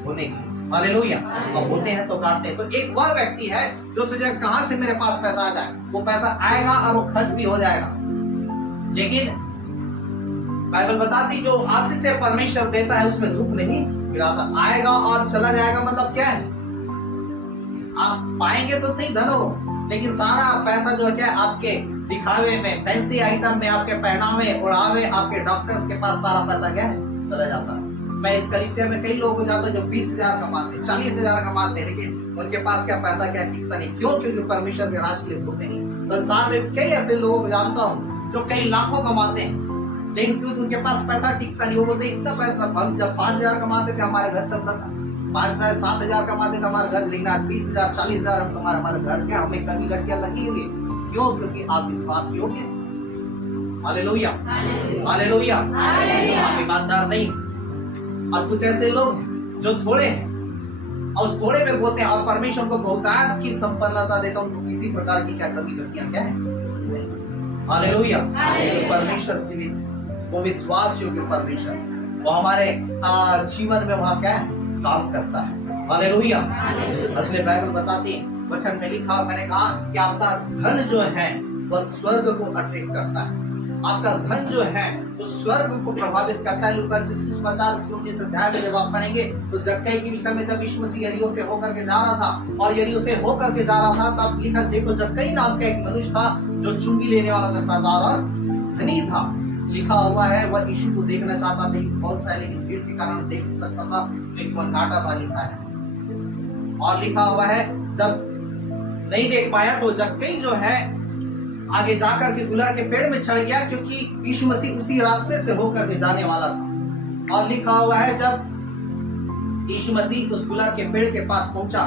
होने की। हालेलुया। और होते हैं तो काटते हैं। तो एक वह व्यक्ति है जो सोचे कहां से मेरे पास पैसा आ जाए। वो पैसा आएगा और वो खर्च भी हो जाएगा। लेकिन बाइबल बताती जो आशीष से परमेश्वर देता है उसमें दुख नहीं गिराता। आएगा और चला जाएगा मतलब क्या है, आप पाएंगे तो सही धन हो, लेकिन सारा पैसा जो है क्या आपके दिखावे में, फैंसी आइटम में, आपके पहनावे उड़ावे, आपके डॉक्टर्स के पास सारा पैसा क्या है चला जाता है। मैं इस कलीसिया में कई लोग हो जाते हैं जो 20,000 कमाते, 40,000 कमाते, लेकिन उनके पास क्या पैसा क्या टिकता नहीं। क्यों? क्योंकि परमेश्वर के राज के लिए भूखे नहीं। संसार में कई ऐसे लोग जानता हूँ जो कई लाखों कमाते हैं, लेकिन क्यों उनके पास पैसा टिकता नहीं। वो बोलते इतना पैसा, हम जब 5,000 कमाते थे हमारे घर चलता था, 5,000 7,000 कमाते थे हमारे घर, लेकिन आज 20,000 40,000 हम कमा हमारे घर क्या हमें कभी लड़कियां लगी हुई। क्यों? क्योंकि आप विश्वास योग्य। हालेलुया। हालेलुया। आप ईमानदार नहीं। और कुछ ऐसे लोग हैं जो थोड़े हैं और उस थोड़े में बोलते हैं और परमेश्वर को बहुतायत की संपन्नता देता हूं, उनको किसी प्रकार की क्या कमी घटियां क्या है। हालेलुया। परमेश्वर जीवित, वो विश्वास योग्य परमेश्वर, वो हमारे जीवन में वहां क्या है काम करता है। हालेलुया। असली बाइबल बताती है, वचन में लिखा, मैंने कहा कि आपका धन जो है वह स्वर्ग को अट्रैक्ट करता है। आपका धन जो है वो स्वर्ग को प्रभावित करता है। लूका सुसमाचार 19 अध्याय में जब आप पढ़ेंगे तो जक्कई के विषय में, जब यीशु मसीह यरीहो से होकर के जा रहा था और यरीहो से होकर के जा रहा था तब लिखा, देखो जक्कई नाम का एक मनुष्य था जो चुंगी लेने वाला था, सरदार और धनी था। लिखा हुआ है वह यीशु को देखना चाहता था, बहुत सा लेकिन भीड़ के कारण देख नहीं सकता था, लेकिन वह नाटा था। लिखा है और लिखा हुआ है जब नहीं देख पाया तो जक्कई जो है आगे जाकर के गुलर के पेड़ में चढ़ गया, क्योंकि यीशु मसीह उसी रास्ते से होकर के जाने वाला था। और लिखा हुआ है जब यीशु मसीह उस गुलर के पेड़ के पास पहुंचा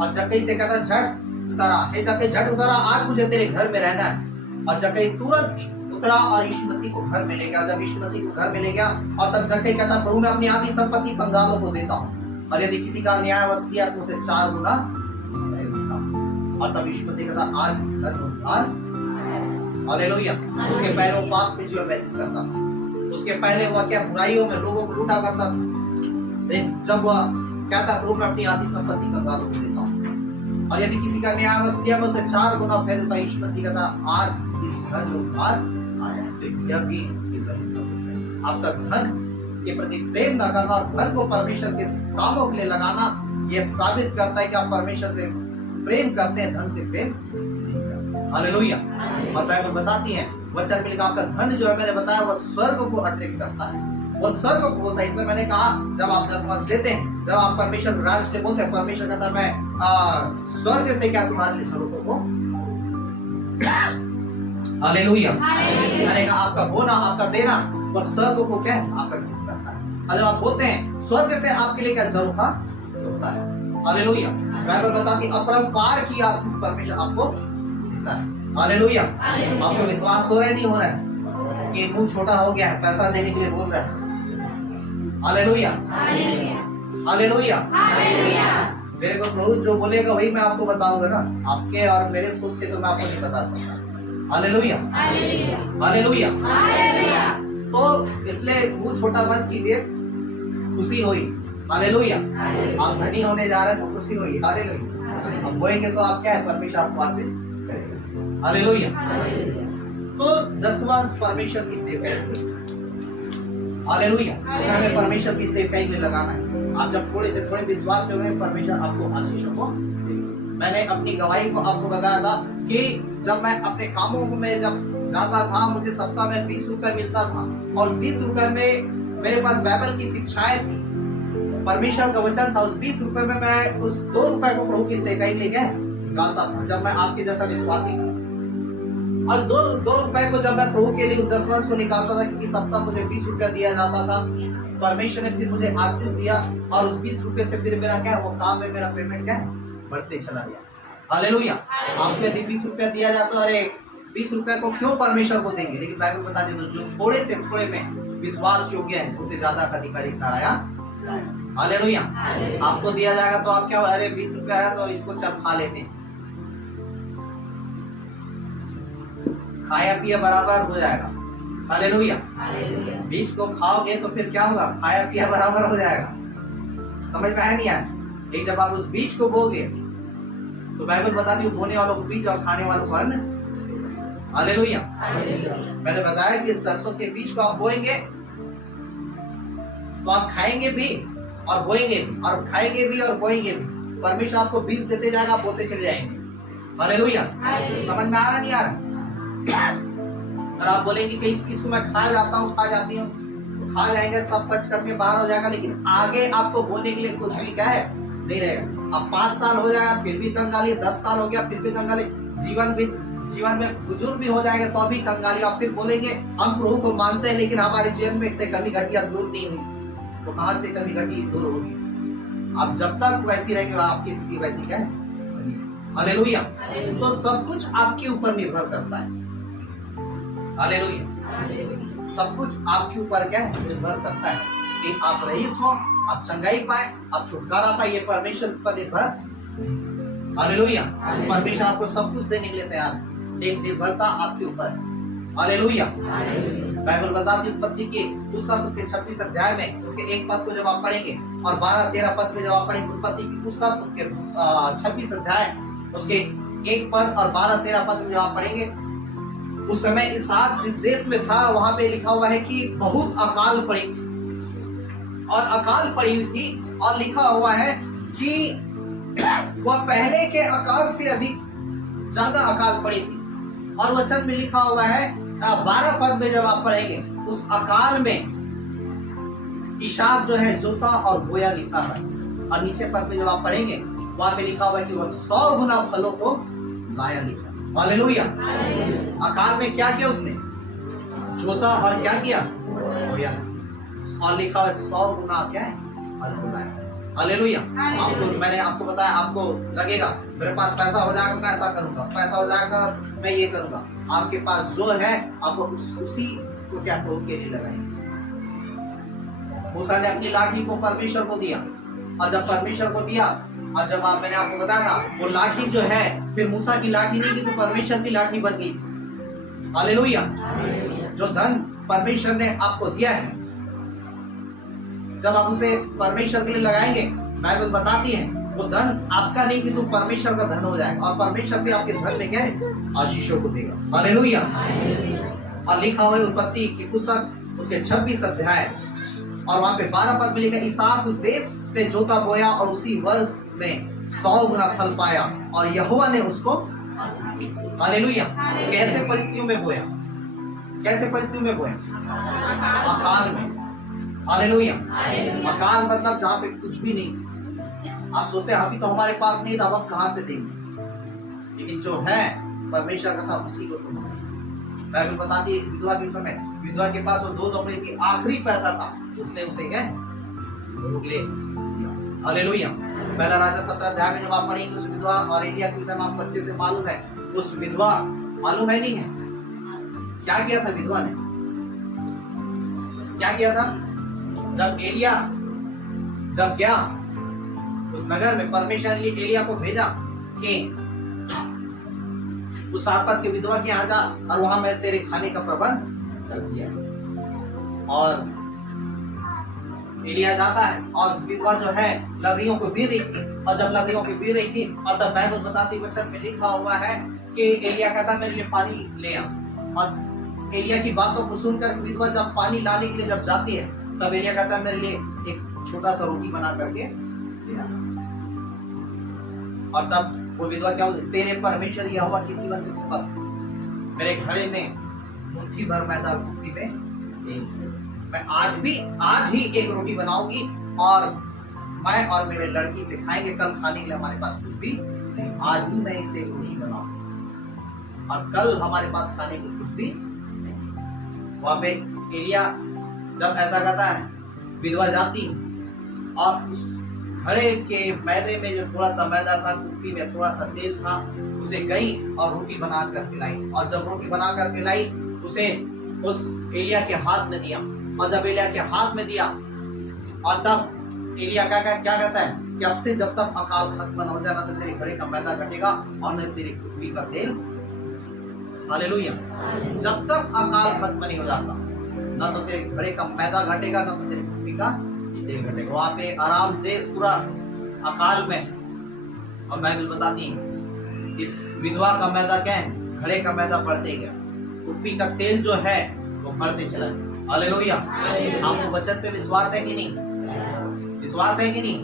और जक्कई से कहता झट उतरा, हे जक्कई झट उतरा, आज मुझे तेरे घर में रहना है। और जक्कई तुरंत उतरा और यीशु मसीह को घर में ले गया। जब यीशु मसीह को घर में ले गया और तब जक्कई कहता, प्रभु मैं अपनी आधी संपत्ति कंगालों को देता हूँ और यदि किसी का न्याय किया तो उसे 4 गुना देता हूँ। और तब यीशु मसीह कहता, आज इस घर में उद्धार। हालेलुया। उसके पहले वो पाप में जीवन व्यतीत करता था, उसके पहले वह क्या बुराइयों में लोगों को लूटा करता था, लेकिन जब वह कहता प्रभु मैं अपनी आधी संपत्ति कंगालों को देता हूँ और यदि किसी का न्याय किया मैं उसे 4 गुना फेर देता। यीशु मसीह कहता आज इस घर में उद्धार आया। यह भी आपका धन के प्रति प्रेम न करना और धन को परमेश्वर के कामों के लिए लगाना, यह साबित करता है कि आप परमेश्वर से प्रेम करते हैं, धन से प्रेम। हालेलुया। और बाइबल बताती है वचन में लिखा आपका धन जो है, मैंने बताया वह स्वर्ग को अट्रैक्ट करता है, वह स्वर्ग को बोलता है। इसलिए मैंने कहा जब आप दसवां लेते हैं, जब आप परमेश्वर राज के बोलते हैं, परमेश्वर कहता है मैं स्वर्ग से क्या तुम्हारे लिए स्वरूपों को। हालेलुया। मैंने कहा आपका होना, आपका देना वह स्वर्ग को क्या आकर्षित करता है। और जब आप बोलते हैं स्वर्ग से आपके लिए क्या जरूर होता है। हालेलुया। बाइबल बताती अपरंपार की आशीष परमेश्वर आपको देता है। हालेलुया। आपको विश्वास हो रहा है नहीं हो रहा है कि मुंह छोटा हो गया है, पैसा देने के लिए बोल रहा है। हालेलुया। हालेलुया। मेरे को प्रभु जो बोलेगा वही मैं आपको बताऊंगा ना, आपके और मेरे सोच से तो मैं आपको नहीं बता सकता। हालेलुया। हालेलुया। तो इसलिए मुंह छोटा मत कीजिए, खुशी हुई। हालेलुया। आप धनी होने जा रहे हैं तो खुशी हुई। हालेलुया। अब बोएंगे तो आप क्या है, परमेश्वर आपको आशीष करेगा। हालेलुया। तो 10वां परमेश्वर की सेवकाई। हालेलुया। हमें परमेश्वर की सेवकाई में लगाना है। आप जब थोड़े से थोड़े विश्वास से होंगे, परमेश्वर आपको आशीषों को देगा। मैंने अपनी गवाही को आपको बताया था कि जब मैं अपने कामों में जब जाता था, मुझे सप्ताह में 20 रुपए मिलता था और 20 रुपए में मेरे पास बाइबल की शिक्षाएं थी, परमेश्वर का वचन था। उस 20 रुपए में मैं उस 2 रुपए को प्रभु की सेवकाई ले गया डालता था, जब मैं आपके जैसा विश्वासी था। और 2 रुपए को जब मैं प्रभु के लिए उस 10 वर्ष को निकालता था, क्योंकि सप्ताह मुझे 20 रुपया दिया जाता था, परमेश्वर ने फिर मुझे आशीष दिया और उस 20 रुपए से फिर मेरा क्या है, वो काम में मेरा पेमेंट क्या है, बढ़ते चला गया। हालेलुया। आपको यदि 20 रुपया दिया जाता है, अरे 20 रुपए को क्यों परमेश्वर को देंगे, लेकिन बाइबल बताती है जो थोड़े से थोड़े में विश्वास योग्य है उसे ज्यादा का अधिकारी ठहराया जाएगा। हालेलुया। आपको दिया जाएगा तो आप क्या, अरे 20 रुपया है तो इसको चल खा लेते हैं, खाया पिया बराबर हो जाएगा। हालेलुया। 20 को खाओगे तो फिर क्या होगा, खाया पिया बराबर हो जाएगा। समझ में आया नहीं आया? एक जब आप उस बीज को बोगे तो बाइबल बताती है बोने वालों को बीज और खाने वालों को अन्न। हालेलुया। मैंने बताया कि सरसों के बीज को आप बोएंगे तो आप खाएंगे भी और बोएंगे भी, और खाएंगे भी और बोएंगे भी। परमेश्वर आपको बीज देते जाएगा, आप बोते चले जाएंगे। हालेलुया। समझ में आ रहा नहीं आ रहा? और आप बोलेंगे कि इसको मैं खा जाता हूँ, खा जाती हूँ, तो खा जाएंगे, सब पच करके बाहर हो जाएगा, लेकिन आगे आपको बोने के लिए कुछ भी क्या है नहीं रहेगा। अब 5 साल हो जाएगा फिर भी कंगाली, 10 साल हो गया फिर भी कंगाली, जीवन में बुजुर्ग भी हो जाएगा तो अभी कंगाली। आप फिर बोलेंगे हम प्रभु को मानते हैं लेकिन हमारे जीवन में से कभी घटिया दूर नहीं हुई, तो कहां से कभी घटी दूर होगी? आप जब तक वैसी रहेंगे आपकी स्थिति वैसी क्या है। हालेलुया। तो सब कुछ आपके ऊपर निर्भर करता है। हालेलुया। सब कुछ आपके ऊपर क्या है, निर्भर करता है कि आप रईस हो, आप चंगाई पाए, आप छुटकारा पाए, ये परमेश्वर पर निर्भर। हालेलुया। परमेश्वर आपको सब कुछ देने के लिए तैयार है, लेकिन निर्भरता आपके ऊपर है। हालेलुया। बाइबल बताती है उत्पत्ति की पुस्तक उसके 26 अध्याय में उसके 1 पद को जब आप पढ़ेंगे और 12-13 पद में जब आप पढ़ेंगे, उत्पत्ति की पुस्तक उसके 26 अध्याय उसके 1 पद और 12-13 पद में जब आप पढ़ेंगे, उस समय इसहाक जिस देश में था वहां पे लिखा हुआ है कि बहुत अकाल पड़ी थी, और अकाल पड़ी हुई थी, और लिखा हुआ है कि वह पहले के अकाल से अधिक ज्यादा अकाल पड़ी थी। और वचन में लिखा हुआ है 12 पद में जब आप पढ़ेंगे, उस अकाल में इशाक जो है जोता और बोया लिखा है, और नीचे पद में जब आप पढ़ेंगे वहां पे लिखा हुआ है कि वह 100 गुना फलों को लाया लिखा। हालेलुया। अकाल में क्या किया उसने, जोता और क्या किया, बोया, और लिखा हुआ 100 गुना क्या है, फल को लाया। हालेलुया। मैंने आपको बताया, आपको लगेगा मेरे पास पैसा हो जाएगा मैं ऐसा करूंगा, पैसा हो जाएगा मैं ये करूंगा। आपके पास जो है आपको उसी को क्या प्रभु के लिए लगाएंगे। मूसा ने अपनी लाठी को परमेश्वर को दिया, और जब परमेश्वर को दिया, और जब मैंने आपको बताया ना वो लाठी जो है फिर मूसा की लाठी नहीं की तो परमेश्वर की लाठी बन गई। हालेलुया। जो धन परमेश्वर ने आपको दिया है, जब आप उसे परमेश्वर के लिए लगाएंगे, बाइबल बताती है वो धन आपका नहीं कि तो परमेश्वर का धन हो जाएगा, और परमेश्वर भी आपके धन में क्या है, आशीषों को देगा। हालेलुया। और लिखा हुआ है उत्पत्ति की पुस्तक उसके 26 अध्याय और वहां पे 12 पद में लिखा, इसहाक उस देश पे जोता बोया और उसी वर्ष में 100 गुना फल पाया, और यहोवा ने उसको आशीष दी। हालेलुया। कैसे परिस्थितियों में बोया, कैसे परिस्थितियों में बोया, अकाल में। हालेलुया। अकाल मतलब जहाँ पे कुछ भी नहीं। आप सोचते हैं अभी तो हमारे पास नहीं था, हम कहाँ से देंगे, लेकिन जो है परमेश्वर का था उसी को तुम। बाइबल बताती है विधवा के समय, विधवा के पास वो 2 नौकरी की आखिरी पैसा था, उसने उसे क्या रोक ले। हालेलुया। पहला राजा 17 अध्याय में जब आप पढ़ेंगे उस विधवा और एलिया के विषय में आपको अच्छे से मालूम है। उस विधवा मालूम है नहीं है क्या किया था विधवा ने, क्या किया था? जब एलिया जब गया उस नगर में, परमेश्वर ने एलिया को भेजा कि उस सारपत के विधवा के यहाँ जा और वहां मैं तेरे खाने का प्रबंध कर दिया। और एलिया जाता है और विधवा जो है लकड़ियों को बीर रही थी, और जब लकड़ियों को बीर रही थी और तब बाइबल बताती वचन में लिखा हुआ है कि एलिया कहता मेरे लिए पानी ले आ। और एलिया की बातों को सुनकर विधवा जब पानी लाने के लिए जब जाती है तब एलिया कहता है मेरे लिए एक छोटा सा रोटी बना करके ले आ। और तब वो विधवा क्या बोलती, तेरे परमेश्वर यहोवा की जीवन की शपथ, मेरे घड़े में मुट्ठी भर मैदा रोटी में मैं आज ही एक रोटी बनाऊंगी, और मैं और मेरे लड़की से खाएंगे, कल खाने के लिए हमारे पास कुछ भी नहीं, आज ही मैं इसे रोटी बनाऊंगी। और कल हमारे पास खाने को कुछ भी वहां पे एलिया जब ऐसा करता है, विधवा जाती और उस घड़े के मैदे में जो थोड़ा सा मैदा था, कुप्पी में थोड़ा सा तेल था, उसे गई और रोटी बना कर खिलाई। और जब रोटी बना कर खिलाई उसे उस एलिया के हाथ में दिया। और जब एलिया के हाथ में दिया और तब एलिया क्या कहता है कि अब से जब तक अकाल खत्म न हो जाना तो तेरे घड़े का मैदा घटेगा और न तेरी कुप्पी का तेल। हालेलुया। जब तक अकाल खत्म नहीं हो जाता न तो तेरे घड़े का मैदा घटेगा न तो तेरी कुप्पी का तेल घटेगा। वहां पे आराम देश पूरा अकाल में। और बाइबल बताती है इस विधवा का मैदा क्या है, घड़े का मैदा बढ़ते गया, कुप्पी का तेल जो है वो बढ़ते चला गया। हालेलुया। आपको वचन पे विश्वास है कि नहीं? विश्वास है कि नहीं?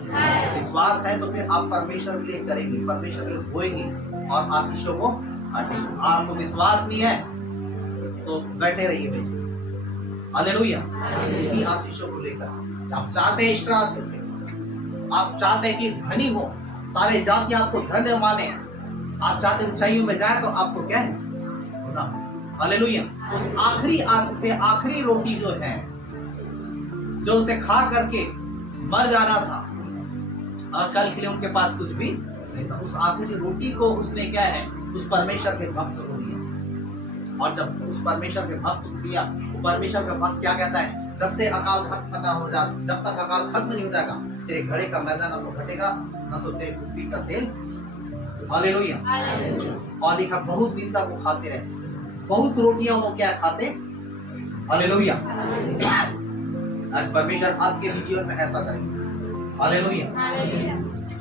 विश्वास है तो फिर आप परमेश्वर के लिए करेंगे, परमेश्वर के लिए बोएंगे और आशीषों को बांटेंगे। आपको विश्वास नहीं है तो बैठे रहिए वैसे। हालेलुया। उसी आशीषों को लेकर आप चाहते हैं इष्ट आशीष से, आप चाहते हैं कि धनी हो, सारे जाति आपको धन्य माने, आप चाहते हैं ऊंचाइयों में जाए तो आपको क्या है होना। हालेलुया। उस आखिरी आशीष से आखिरी रोटी जो है जो उसे खा करके मर जाना था और कल के लिए उनके पास कुछ भी नहीं था, उस आखिरी रोटी को उसने क्या है उस परमेश्वर के भक्त को दिया। और जब उस परमेश्वर के भक्त को दिया, वो परमेश्वर का भक्त क्या कहता है, जब से अकाल खत्म ना हो जाए, जब तक अकाल खत्म नहीं हो जाएगा तेरे घड़े का मैदा ना तो घटेगा ना तो तेरे कुप्पी का तेल। हालेलुया। और लिखा बहुत दिन तक वो खाते रहे, बहुत रोटियां वो क्या खाते। हालेलुया। आज परमेश्वर आपके भी जीवन में ऐसा करेंगे। हालेलुया।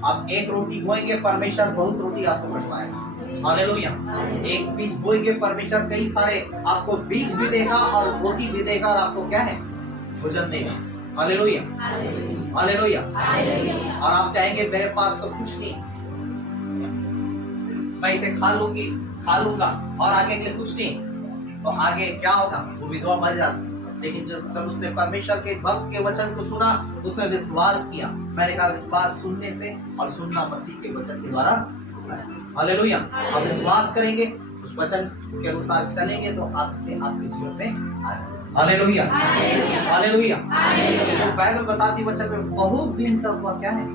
आप एक रोटी बोएंगे, परमेश्वर बहुत रोटी आपको बरसाएगा। हालेलुया। एक बीज बोएंगे, परमेश्वर कई सारे आपको बीज भी देगा और रोटी भी देगा और आपको क्या है भोजन देगा। हालेलुया। हालेलुया। और आप कहेंगे मेरे पास तो कुछ नहीं, मैं इसे खा लूंगा और आगे के लिए कुछ नहीं, तो आगे क्या होगा, वो विधवा मर जाती। लेकिन जब उसने परमेश्वर के भक्त के वचन को सुना, उसने विश्वास किया। मैंने कहा विश्वास सुनने से और सुनना मसीह के वचन के द्वारा। हालेलुया। आप विश्वास करेंगे, उस वचन के अनुसार चलेंगे तो आज से आपके जीवन में आएगा। हालेलुया। हालेलुया। तो बाइबल बताती वचन में बहुत दिन तक वह क्या है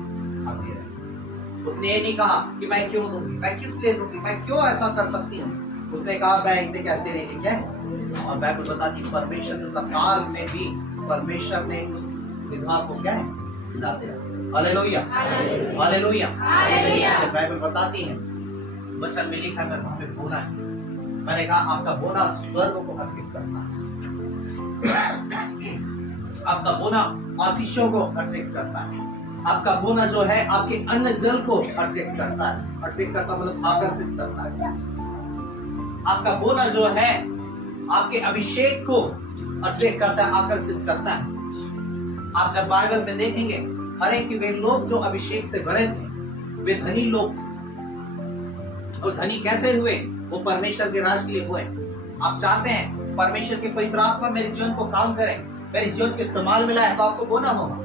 खाते रहे। उसने ये नहीं कहा कि मैं क्यों दूंगी, मैं किस लिए दूंगी, मैं क्यों ऐसा कर सकती हूँ। उसने कहा मैं इसे क्या तेरे लिए क्या है। और बाइबल बताती परमेश्वर ने सकाल में भी परमेश्वर ने उस विधवा को क्या है खिलाते रहे। हालेलुया। हालेलुया। बाइबल बताती है वचन में लिखा है वहां पे बोना है। मैंने कहा आपका बोना स्वर्ग को अर्पित करता है, आपका बोना आशीषों को अर्पित करता है, आपका बोना जो है आपके अन्न जल को अर्पित करता है। अर्पित करता मतलब आकर्षित करता है। आपका बोना जो है आपके अभिषेक को अर्पित करता है, आकर्षित करता है। आप जब बाइबल में देखेंगे हर एक वे लोग जो अभिषेक से भरे थे वे धनी लोग थे। और धनी कैसे हुए, वो परमेश्वर के राज के लिए हुए। आप चाहते हैं परमेश्वर के पवित्र आत्मा मेरे जीवन को काम करे, मेरे जीवन के इस्तेमाल में लाए, तो आपको बोना होगा।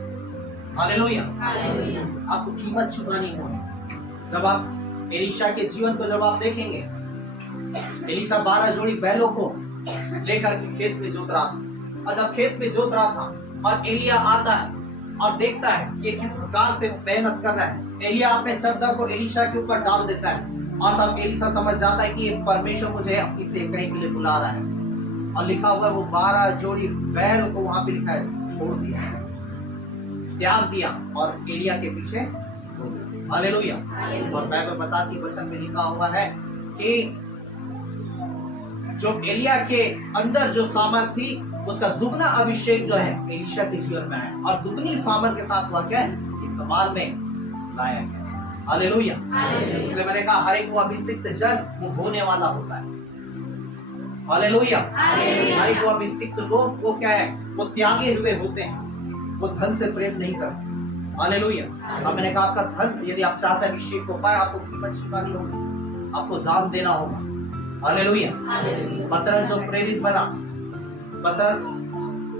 हालेलुया। आपको कीमत चुकानी होगी। जब आप एलीशा के जीवन को जब आप देखेंगे, एलीशा 12 जोड़ी बैलों को लेकर के खेत में जोत रहा था। और जब खेत में जोत रहा था और एलिया आता है और देखता है कि किस प्रकार से मेहनत कर रहा है, एलिया अपने चद्दर को एलीशा के ऊपर डाल देता है। और तब एलीशा समझ जाता है कि ये परमेश्वर मुझे इसे कहीं के लिए बुला रहा है। और लिखा हुआ है वो 12 जोड़ी बैल को वहां पे लिखा है छोड़ दिया, त्याग दिया और एलिया के पीछे। हालेलुया। और बाइबल बताती वचन में लिखा हुआ है कि जो एलिया के अंदर जो सामर्थ थी उसका दुगना अभिषेक जो है एलीशा के जीवन में आया और दुगनी सामर्थ के साथ वह क्या है इस्तेमाल में लाया गया। हालेलुया। इसलिए मैंने कहा हर एक वो अभिषिक्त जन वो होने वाला होता है। हालेलुया। हर एक वो अभिषिक्त लोग वो क्या है वो त्यागे हुए होते हैं, वो धन से प्रेम नहीं करते। हालेलुया। अब मैंने कहा आपका धन यदि आप चाहते हैं अभिषेक को पाए, आपको कीमत चुकानी होगी, आपको दान देना होगा। हालेलुया। पतरस जो प्रेरित बना, पतरस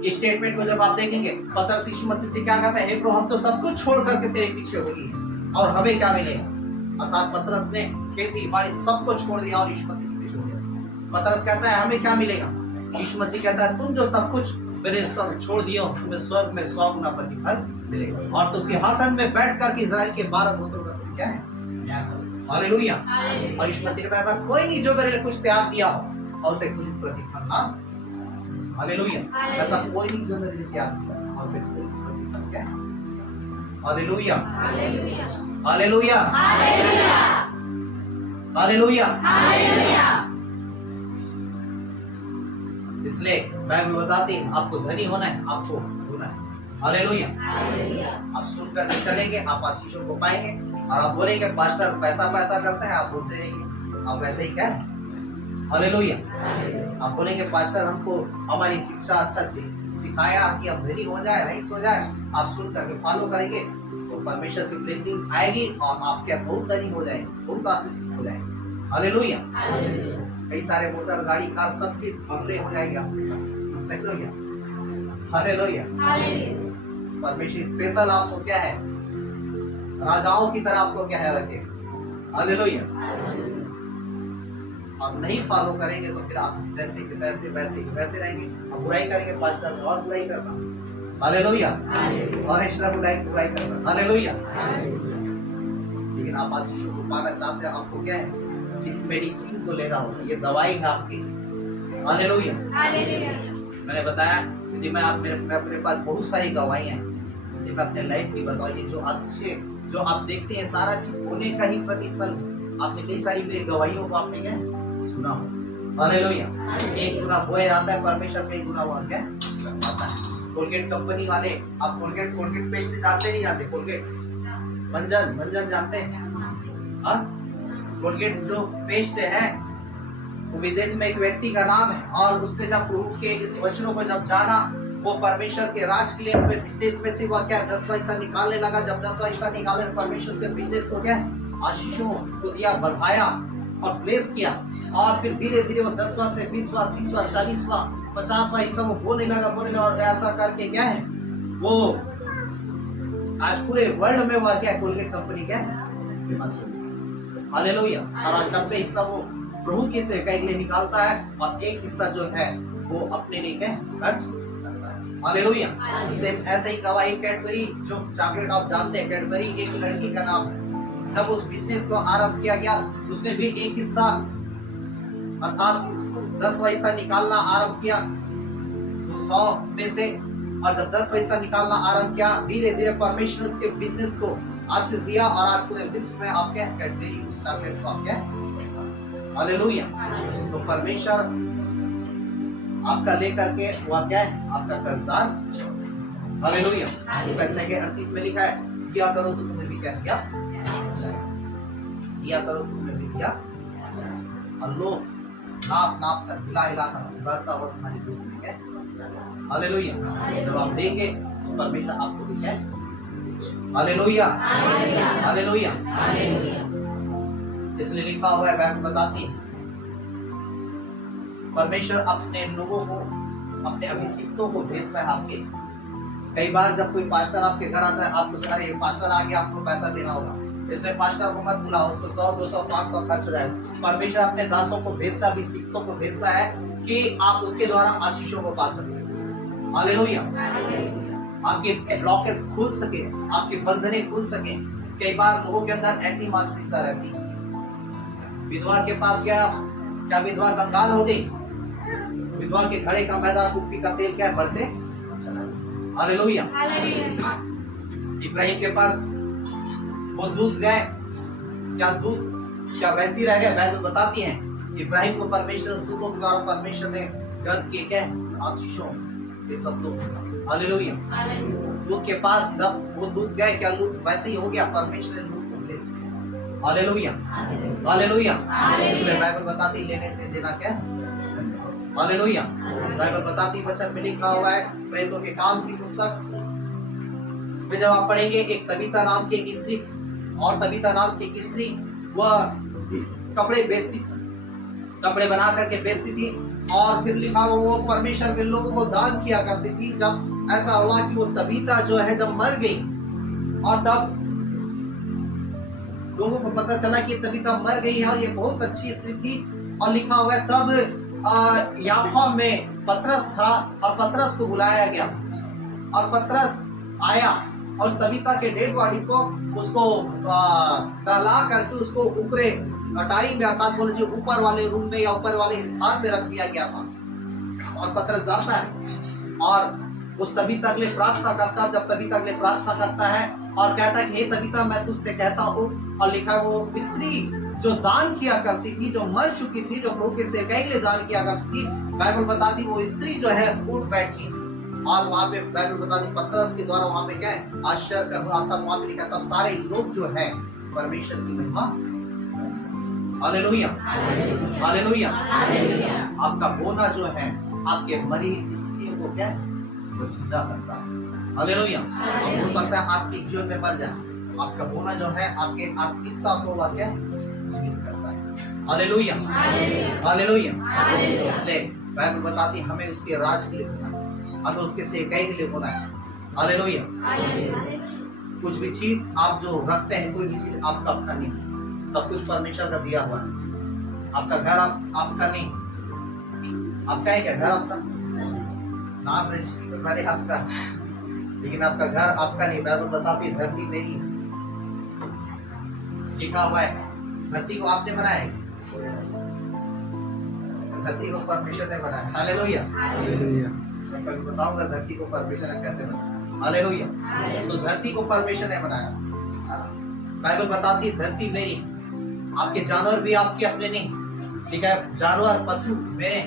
स्टेटमेंट को जब आप देखेंगे, पतरस यीशु मसीह से क्या कहता है, हे प्रभु हम तो सब कुछ छोड़ करके तेरे पीछे हो गए और हमें क्या मिलेगा। अर्थात पतरस ने खेती बाड़ी सबको छोड़ दिया और यीशु मसीह के पीछे हो गया। पतरस कहता है हमें क्या मिलेगा? यीशु मसीह कहता है तुम जो सब कुछ मेरे सब छोड़ दियो, तुम्हें स्वर्ग में 100 गुना प्रतिफल मिलेगा और तो सिंहासन में बैठ कर इजराइल के 12 गोत्रों का क्या है? हालेलुया। और यीशु मसीह कहता है ऐसा कोई नहीं जो मेरे लिए कुछ त्याग दिया हो और उसे कुछ प्रतिफल ना। हालेलुया। ऐसा कोई नहीं जो मेरे लिए त्याग दिया और उसे कुछ प्रतिफल क्या? हालेलुया। हालेलुया। हालेलुया। इसलिए बाइबल बताती है आपको धनी होना है, आपको होना है। हालेलुया। आप सुनकर के चलेंगे, आप आशीषों को पाएंगे और आप बोलेंगे पास्टर पैसा पैसा करते हैं, आप बोलते रहेंगे आप वैसे ही क्या है? हालेलुया। आप बोलेंगे पास्टर हमको हमारी शिक्षा अच्छा सिखाया कि हम धनी हो जाए रईस हो जाए, आप सुन करके फॉलो करेंगे तो परमेश्वर की ब्लेसिंग आएगी और आप क्या बहुत धनी हो जाएंगे, बहुत आशीषित हो जाएंगे। हालेलुया। कई सारे मोटर गाड़ी कार सब चीज बंगले हो जाएंगे आपके पास। हालेलुया। परमेश्वर स्पेशल आपको क्या है? राजाओं की तरह आपको क्या है रखे। हालेलुया। आप नहीं फॉलो करेंगे तो फिर आप जैसे कि तैसे वैसे ही वैसे रहेंगे। आप बुराई करेंगे पास्टर और बुराई करना। हालेलुया। और एक्स्ट्रा बुराई करना। हालेलुया। लेकिन आप आशीषों को पाना चाहते हैं, आपको क्या है? इस मेडिसिन को लेना होगा, ये दवाई है आपकी। हालेलुया। मैंने बताया यदि मैं अपने पास बहुत सारी दवाइयां हैं, यदि मैं अपने लाइफ की बताऊं, ये जो आशीष जो आप देखते हैं सारा चीज होने का ही प्रतिफल। आपने कई सारी मेरी गवाहियों को आपने क्या सुना हो। हालेलुया। एक गुना बोए आता है परमेश्वर, कई गुना हुआ क्या आता है। कोलगेट कंपनी वाले, आप कोलगेट पेस्ट जानते नहीं जानते? कोलगेट मंजन जानते हैं? कोलगेट जो पेस्ट है वो विदेश में एक व्यक्ति का नाम है और उसने जब प्रभु के इस वचनों को जब जाना, वो परमेश्वर के राज के लिए अपने बिजनेस में से वह क्या 10 पैसा निकालने लगा। जब 10 पैसा निकाले परमेश्वर से बिजनेस को क्या आशीषों को दिया, बढ़ाया और ब्लेस किया और फिर धीरे धीरे वो 10वां से 20वां 30वां 40वां 50वां हिस्सा वो बोलने लगा और ऐसा करके क्या है वो आज पूरे वर्ल्ड में वह क्या कोलगेट कंपनी क्या फेमस हो गई। हालेलुया। और आज 90 हिस्सा वो प्रभु के सेवका के लिए निकालता है और एक हिस्सा जो है वो अपने लिए क्या खर्च करता है। हालेलुया। सेम ऐसे ही गवाही कैडबरी जो चॉकलेट आप जानते हैं, कैडबरी एक लड़की का नाम है। जब उस बिजनेस को आरंभ किया गया उसने भी एक हिस्सा अर्थात 10वां हिस्सा निकालना आरंभ किया 100 में से। और जब 10 पैसा निकालना आरंभ किया, धीरे धीरे परमेश्वर उसके बिजनेस को आशीष दिया और आज पूरे विश्व में आप क्या कैडबरी उस चॉकलेट को आप क्या। हालेलुया। तो परमेश्वर आपका लेकर के वह क्या है आपका कर्जदार। हालेलुया। 6:38 में लिखा है किया करो तो तुम्हें भी क्या किया करो तो तुम्हें भी किया और लोग नाप कर हिला कर बढ़ता हुआ तुम्हारी दूध में क्या। हालेलुया। जब आप देंगे तो परमेश्वर आपको भी क्या। हालेलुया। हालेलुया। इसलिए लिखा हुआ है, बाइबल बताती है परमेश्वर अपने लोगों को अपने अभिषिक्तों को भेजता है आपके। कई बार जब कोई पास्टर आपके घर आता है, आपको अरे पास्टर आ गया आपको पैसा देना होगा, इसलिए पास्टर को मत बुलाओ, उसको 100 200 500 खर्च हो जाएगा। परमेश्वर अपने दासों को भेजता, अभिषिक्तों को भेजता है कि आप उसके द्वारा आशीषों को पा सकें। हालेलुया। आपके ब्लॉकेज खुल सके, आपके बंधने खुल सके। कई बार लोगों के अंदर ऐसी मानसिकता रहती है, विधवा के पास गया, क्या विधवा कंगाल हो गई? विधवा के घड़े का मैदा कुप्पी का तेल क्या बढ़ते। हालेलुया। इब्राहिम के पास वो दूध गए, क्या वैसी रह गए? बाइबल बताती है इब्राहिम को परमेश्वर दूधों के द्वारा परमेश्वर ने गर्भ के क्या आशीषों के शब्दों। हालेलुया। दूध के पास जब वो दूध गए, क्या दूध वैसे ही हो गया? परमेश्वर ने दूध को ब्लेस किया। हालेलुया। हालेलुया। इसलिए बाइबल बताती लेने से देना क्या। हालेलुया। बाइबल बताती वचन में लिखा हुआ है प्रेरितों के काम की पुस्तक में जब आप पढ़ेंगे, एक तबीता नाम की एक स्त्री और तबीता नाम की एक स्त्री वह कपड़े बेचती थी, कपड़े बना करके बेचती थी और फिर लिखा हुआ वो परमेश्वर के लोगों को दान किया करती थी। जब ऐसा हुआ कि वो तबीता जो है जब मर गई और तब लोगों को पता चला कि तबीता मर गई है और ये बहुत अच्छी स्त्री थी और लिखा हुआ है तब याफा में पतरस था और पतरस को बुलाया गया और पतरस आया और उस तबीता के डेड बॉडी को उसको दहला करके उसको ऊपरे अटारी में अर्थात बोले जो ऊपर वाले रूम में या ऊपर वाले स्थान में रख दिया गया था। और पतरस जाता है और उस तबीता के लिए प्रार्थना करता है। जब तबीता के लिए प्रार्थना करता है और कहता है कि हे तबीता मैं तुझसे कहता हूँ, और लिखा वो स्त्री जो दान किया करती थी, जो मर चुकी थी, जो प्रभु के सेवकाई के लिए दान किया करती थी, बाइबल बताती वो स्त्री जो है उठ बैठी और वहां पे बाइबल बताती पतरस के द्वारा वहां पे क्या है आश्चर्य कर रहा था। वहां पे लिखा तब सारे लोग जो है परमेश्वर की महिमा, हालेलुया हालेलुया। आपका होना जो है आपके मरी स्त्रियों को क्या है वो जिंदा करता है, हालेलुया। हो सकता है आत्मिक जीवन में मर जाए, आपका होना जो है आपके आत्मिकता को वह क्या जीवित करता है, हालेलुया हालेलुया। इसलिए बाइबल बताती हमें उसके राज के लिए होना है, हमें उसके सेवकाई के लिए होना है, हालेलुया। कुछ भी चीज आप जो रखते हैं, कोई भी चीज आपका अपना नहीं, सब कुछ परमेश्वर का दिया हुआ है। आपका घर आपका नहीं, आपका है क्या घर आपका? नाम रजिस्ट्री पर पहले आपका, लेकिन आपका घर आपका नहीं। बाइबल बताती धरती मेरी लिखा हुआ है। धरती को आपने बनाया है, धरती को परमेश्वर ने बनाया, हालेलुया। मैं बताऊंगा धरती को परमेश्वर ने कैसे बनाया, हालेलुया। तो धरती को परमेश्वर ने बनाया। बाइबल बताती धरती मेरी, आपके जानवर भी आपके अपने नहीं, ठीक है, जानवर पशु मेरे,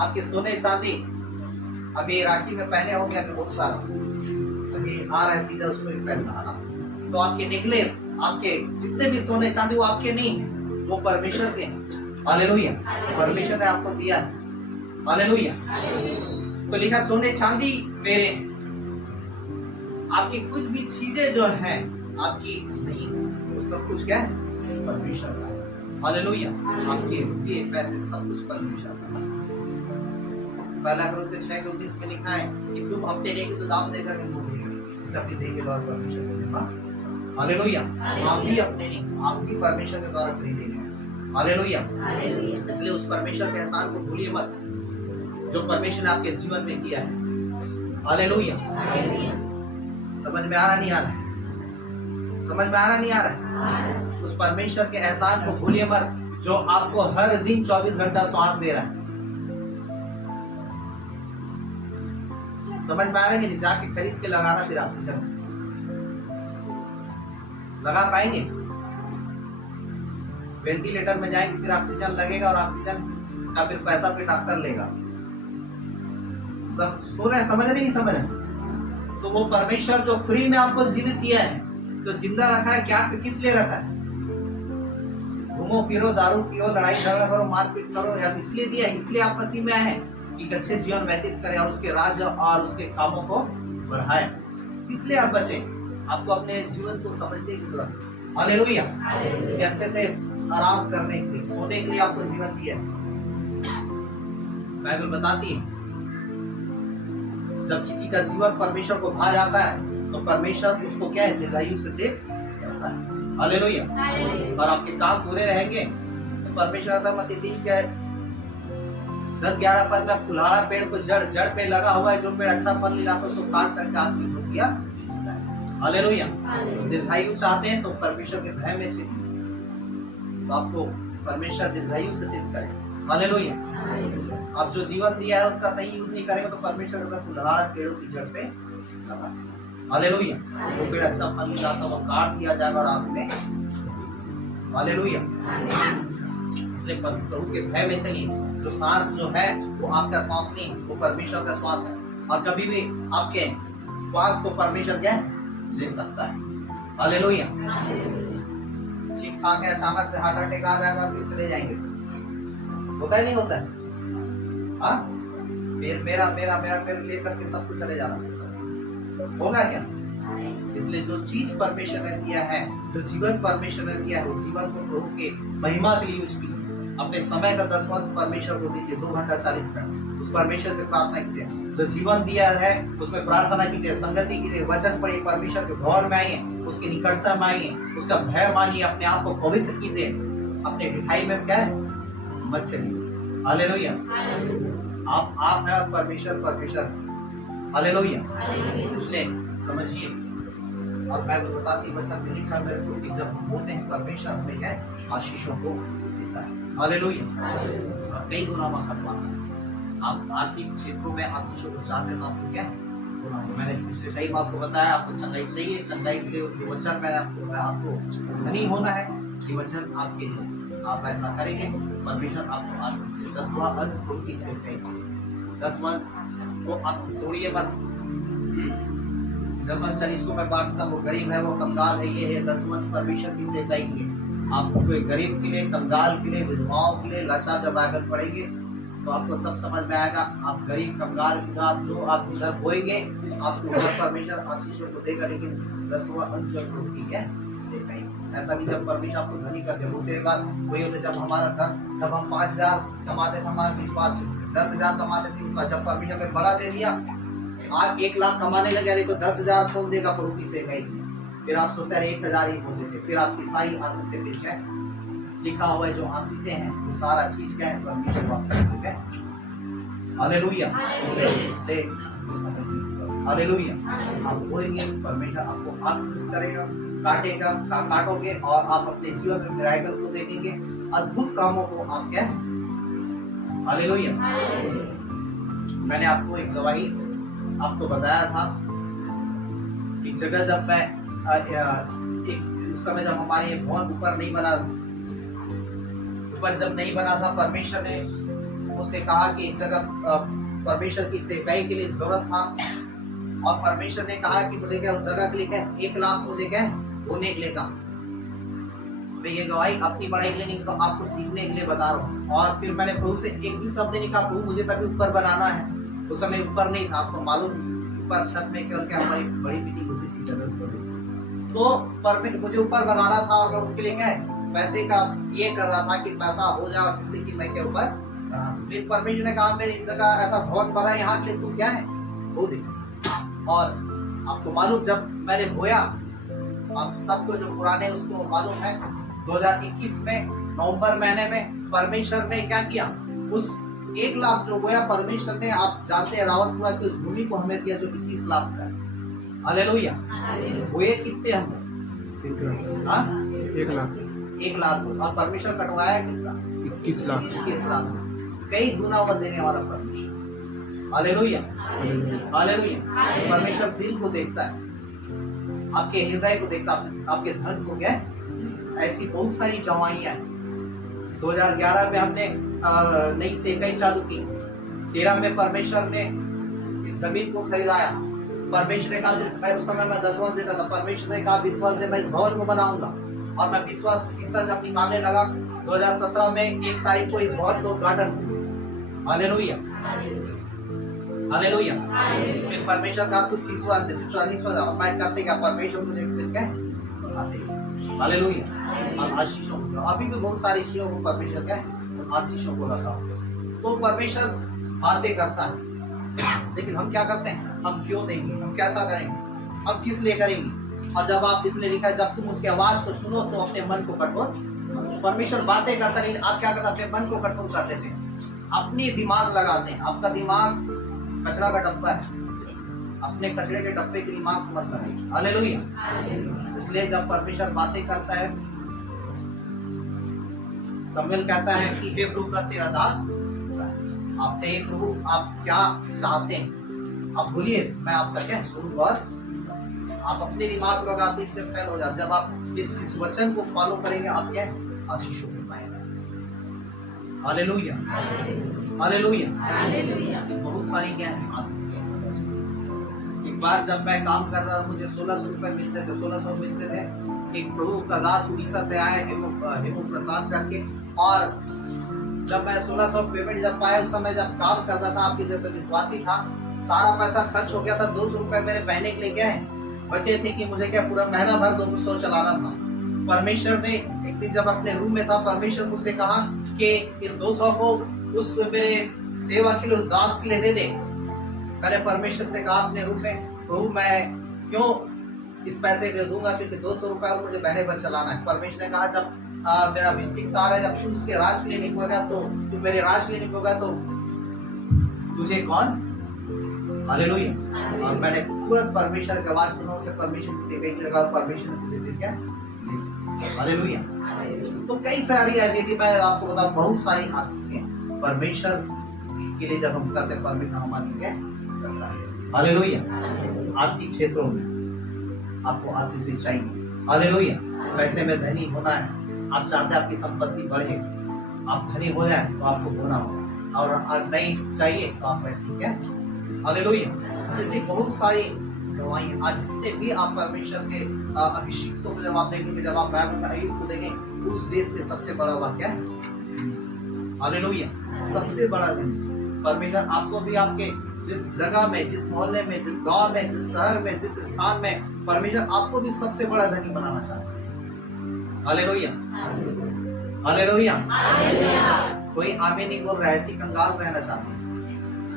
आपके सोने चांदी अभी राखी में पहने होंगे अभी बहुत सारा, अभी आ रहा है तीजा उसमें भी पहनना है ना। तो आपके नेकलेस, आपके जितने भी सोने चांदी वो आपके नहीं, वो परमेश्वर के, हालेलुया। परमेश्वर ने आपको दिया है, हालेलुया। तो लिखा सोने चांदी मेरे, आपकी कुछ भी चीजें जो है आपकी नहीं, वो सब कुछ क्या है परमेश्वर का, हालेलुया। आपके रुपये पैसे सब कुछ परमेश्वर का। पहला Corinthians 6:19 में लिखा है कि तुम अपने लिए तो दाम देकर इसका भी देंगे और परमेश्वर के द्वारा, हालेलुया। आप भी अपने नहीं, आप भी परमेश्वर के द्वारा खरीदे गए, हालेलुया। इसलिए उस परमेश्वर के एहसान को भूलिए मत जो परमेश्वर ने आपके जीवन में किया है, हालेलुया। समझ में आ रहा नहीं आ रहा है? समझ में आ रहा नहीं आ रहा है? उस परमेश्वर के एहसान को भूलिए मत जो आपको हर दिन 24 घंटा श्वास दे रहा है। समझ में आ रहा है? नहीं जाके खरीद के लगाना फिर ऑक्सीजन लगा पाएंगे? वेंटिलेटर में जाएंगे फिर ऑक्सीजन लगेगा और ऑक्सीजन का फिर पैसा फिर डॉक्टर लेगा। सब सुन रहे, समझ नहीं समझ रहे? तो वो परमेश्वर जो फ्री में आपको जीवित दिया है, तो जिंदा रखा है, क्या किस लिए रखा है? घूमो फिरो, दारू पियो, लड़ाई झगड़ा करो, मारपीट करो, या इसलिए दिया है? इसलिए आप मसीह में आए हैं कि अच्छे जीवन व्यतीत करें और उसके राज्य और उसके कामों को बढ़ाएं। इसलिए आप बचे, आपको अपने जीवन को समझने की जरूरत है, हालेलुया। कि अच्छे से आराम करने के लिए, सोने के लिए आपको जीवन दिया है। बाइबल बताती है जब किसी का जीवन परमेश्वर को भा जाता है तो परमेश्वर उसको क्या है दीर्घायु से दे देता है, हालेलुया। और आपके काम पूरे रहेंगे तो परमेश्वर ऐसा मत दिन क्या 10-11 पद में कुल्हाड़ा पेड़ को जड़ पे लगा हुआ है, जो पेड़ अच्छा फल नहीं लाता उसको काट करके आदमी को दिया, हालेलुया। दीर्घायु चाहते हैं तो परमेश्वर के भय में से, तो आपको परमेश्वर दीर्घायु से दीर्घ करे, हालेलुया। आप जो जीवन दिया है उसका सही यूज नहीं करेंगे तो परमेश्वर का कुल्हाड़ा पेड़ों की जड़ पे लगा, हालेलुया। जो पेड़ अच्छा फल नहीं लाता वो काट दिया जाएगा और आप में, हालेलुया। इसलिए प्रभु के भय में चलिए। जो सांस जो है वो आपका सांस नहीं, वो परमेश्वर का श्वास है, और कभी भी आपके श्वास को परमेश्वर क्या ले सकता है, हालेलुया। चीख खा के अचानक से हार्ट अटैक आ जाएगा फिर चले जाएंगे, होता है नहीं होता है? हाँ, मेरा मेरा मेरा फिर लेकर के सब कुछ चले जा रहा है, होगा क्या? इसलिए जो चीज परमेश्वर ने दिया है, जो जीवन परमेश्वर ने दिया है, उस जीवन को प्रभु के महिमा के लिए यूज कीजिए। अपने समय का 10 परमेश्वर को दीजिए, 2 घंटा 40 मिनट उस परमेश्वर से प्रार्थना कीजिए। जो जीवन दिया है उसमें प्रार्थना कीजिए, संगति कीजिए, वचन पढ़िए, परमेश्वर के भवन में आइए, उसकी निकटता में आइए, उसका भय मानिए, अपने आप को पवित्र कीजिए। अपने मिठाई में क्या है मत चलिए, हालेलुया। आप है और परमेश्वर परमेश्वर। हालेलुया। इसलिए समझिए, और बाइबल बताती वचन में लिखा मेरे को कि जब हम होते हैं परमेश्वर हमें है आशीषों को देता है। हालेलुया। और कई गुना करवाता है। आप आर्थिक क्षेत्रों में आशीषों को चाहते हैं तो आपको क्या मैंने पिछले टाइम आपको बताया, आपको चंगाई चाहिए, चंगाई के लिए जो वचन मैंने आपको बताया, आपको धनी होना है, ये वचन आपके लिए। आप ऐसा करेंगे परमेश्वर आपको आशीष 10वां अंश उनकी सेवकाई। 10वां अंश को आप तोड़िए मत। 10 अंश इसको मैं बांटता हूँ, गरीब है वो कंगाल है, ये है 10 अंश परमेश्वर की सेवकाई के लिए। आप कोई गरीब के लिए, कंगाल के लिए, विधवाओं के लिए, लाचार जब बाइबल पढ़ेंगे तो आपको सब समझ में आएगा। आप गरीब कंगाल आप जो आप जिधर बोएंगे आपको परमेश्वर आशीषों को देगा। लेकिन 10वां अंश की है सेवकाई। ऐसा नहीं जब परमेश्वर आपको धनी कर दे, वो तेरे बाद वही होते जब हमारा धन, जब हम 5,000 कमाते थे हमारा विश्वास, 10,000 कमाते थे विश्वास, जब परमेश्वर ने बढ़ा दे दिया, आज 1 लाख कमाने लगे, नहीं तो 10,000 कौन देगा प्रभु की सेवकाई। फिर आप सोचते हैं 1,000 ही होते थे। फिर आपकी सारी आशीष से मिल जाए, लिखा हुआ है जो आशीषें हैं वो सारा चीज क्या है परमेश्वर वापस है। हालेलुया। इसलिए हालेलुया। आप बोलेंगे परमेश्वर आपको आशीषित करेगा, काटेगा, काटोगे और आप अपने जीवन में मिराकल को देखेंगे, अद्भुत कामों को आप क्या। हालेलुया। मैंने आपको एक गवाही आपको बताया था, एक जगह जब मैं एक उस समय जब हमारे भवन ऊपर नहीं बना, ऊपर जब नहीं बना था, परमेश्वर ने मुझसे कहा कि एक जगह परमेश्वर की सेवकाई के लिए जरूरत था, और परमेश्वर ने कहा कि मुझे क्या उस जगह के लिए क्या 1 लाख मुझे क्या होने के लिए था। मैं ये गवाही अपनी पढ़ाई के लिए नहीं, तो आपको सीखने के लिए बता रहा हूँ। और फिर मैंने प्रभु से एक भी शब्द नहीं कहा, प्रभु मुझे कभी ऊपर बनाना है। उस समय ऊपर नहीं था, आपको मालूम, ऊपर छत में केवल क्या हमारी बड़ी मीटिंग होती थी जगह पर, तो मुझे ऊपर बनाना था, और मैं उसके लिए क्या है पैसे का ये कर रहा था कि पैसा हो जाए जिससे कि मैं क्या ऊपर। परमेश्वर ने कहा मेरी इस जगह ऐसा भवन बना है, यहाँ के लिए तू क्या है वो दे। और आपको मालूम जब मैंने बोया, आप सबको जो पुराने उसको मालूम है, 2021 में नवंबर महीने में परमेश्वर ने क्या किया, उस 1 लाख जो बोया परमेश्वर ने, आप जानते हैं रावतपुरा की उस भूमि को हमें दिया जो 21 लाख का है। हालेलुया। बोए कितने हम 1 लाख, और परमेश्वर कटवाया कितना 21 लाख। 21 लाख कई गुना वो देने वाला परमेश्वर। हालेलुया। हालेलुया। परमेश्वर दिल को देखता है, आपके हृदय को देखता है, आपके धन को क्या। ऐसी बहुत सारी गवाहियां हैं। 2011 में हमने नई सेवकाई चालू की, 13 में परमेश्वर ने इस जमीन को खरीदाया। परमेश्वर ने कहा, उस समय मैं 10वां देता था, परमेश्वर ने कहा विश्वास दे मैं इस भवन को बनाऊंगा, और मैं विश्वास हिस्सा जब निकालने लगा 2017 में 1 तारीख को इस भवन को उद्घाटन। हालेलुया। हालेलुया। फिर परमेश्वर का तू 30वां दे, 40वां, मैं करते क्या परमेश्वर मुझे फिर क्या बताते। हालेलुया। और आशीषों को अभी भी बहुत सारी चीजों को परमेश्वर क्या आशीषों को रखा, तो परमेश्वर बातें करता है, लेकिन हम क्या करते हैं, हम क्यों देंगे, हम कैसा करेंगे, हम किस लिए करेंगे। और जब आप इसलिए लिखा, जब तुम उसकी आवाज को सुनो तो अपने मन को कठोर। परमेश्वर बातें करता नहीं, आप क्या करते, अपने मन को कठोर कर देते हैं, अपनी दिमाग लगाते हैं। आपका दिमाग कचरा का डब्बा है, अपने कचरे के डब्बे के दिमाग को मत लगाइए। हालेलुया। इसलिए जब परमेश्वर बातें करता है, शमूएल कहता है कि हे प्रभु का तेरा दास, आप हे प्रभु आप क्या चाहते हैं, आप बोलिए मैं आपका क्या सुनूंगा। आप अपने दिमाग लगाते इसलिए फेल हो जाते। जब आप इस वचन को फॉलो करेंगे आप क्या आशीषों को पाएंगे। हालेलुया। हालेलुया। बहुत सारी क्या है आशीष। एक बार जब मैं काम कर रहा था, मुझे 1600 रुपए मिलते थे, 1600 मिलते थे। एक प्रभु का दास उड़ीसा से आया, हेमू प्रसाद करके, और जब मैं 1600 पेमेंट जब पाया, उस समय जब काम करता था आपके जैसे विश्वासी था, सारा पैसा खर्च हो गया था। 200 रुपए मेरे बहने के लिए क्या है बचे थे कि मुझे क्या पूरा महीना भर 200 चलाना था। परमेश्वर ने एक दिन जब अपने रूम में था, परमेश्वर मुझसे कहा कि इस 200 को उस मेरे सेवा के लिए, उस दास के लिए दे दे। मैंने परमेश्वर से कहा अपने रूम में, प्रभु मैं क्यों इस पैसे को दूंगा, क्योंकि 200 रुपए मुझे महीने भर चलाना है। परमेश्वर ने कहा जब मेरा अभिषेक आ रहा है, जब तू उसके राज के लिए निकलेगा तो तू मेरे राज लेने होगा तो तुझे कौन? हालेलुया। और मैंने तुरंत परमेश्वर की आवाज सुना, उसे परमेश्वर से कहने लगा, परमेश्वर ने तुझे क्या? हालेलुया। तो कई सारी ऐसी थी, मैं आपको बताऊं, बहुत सारी आशीषें परमेश्वर के लिए जब हम करते हैं, परमेश्वर हमारे लिए करता है। हालेलुया। आर्थिक क्षेत्रों में आपको आशीषें चाहिए। हालेलुया। पैसे में धनी होना है, आप चाहते हैं आपकी संपत्ति बढ़े, आप धनी हो जाए तो आपको होना होगा, और नहीं चाहिए तो आप वैसे क्या? हालेलुया। जैसे बहुत सारी गवाही, आज जितने भी आप परमेश्वर के अभिषिक्तों को जब आप देखेंगे, जब आप बाइबल का अयुब को देखेंगे, उस देश में सबसे बड़ा वाक्य है हालेलुया। सबसे बड़ा दिन परमेश्वर आपको भी, आपके जिस जगह में, जिस मोहल्ले में, जिस गांव में, जिस शहर में, जिस स्थान में, परमेश्वर आपको भी सबसे बड़ा धनी बनाना चाहता है। हालेलुया। हालेलुया। कोई आमीन नहीं बोल रहा है, ऐसी कंगाल रहना चाहते हैं।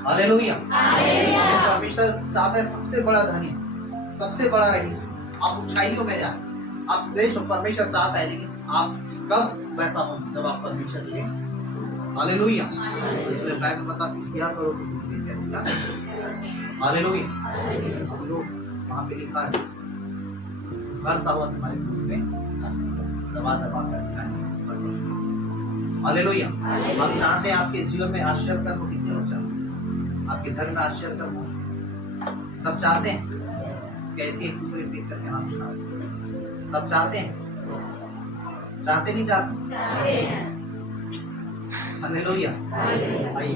हालेलुया। परमेश्वर चाहता है सबसे बड़ा धनी, सबसे बड़ा रईस, आप ऊंचाइयों में जाए, आप श्रेष्ठ परमेश्वर चाहता है, लेकिन आप कब वैसा हो? जब आप परमेश्वर के। हालेलुया। इसलिए बाइबल बताती है, क्या करो तो हालेलुया। हम लोग वहाँ पे लिखा है, भरता हुआ तुम्हारे मुंह में दबा दबा कर। हालेलुया। हम चाहते हैं आपके जीवन में आश्चर्य कर्म कितने लोग चाहते हैं? आपके धर्म में आश्चर्य कर्म हो, सब चाहते हैं? कैसे एक दूसरे देख करके हाथ उठाओ, सब चाहते हैं? चाहते नहीं चाहते? हालेलुया। आइए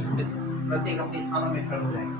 प्रत्येक अपने स्थानों में खड़े हो जाएंगे।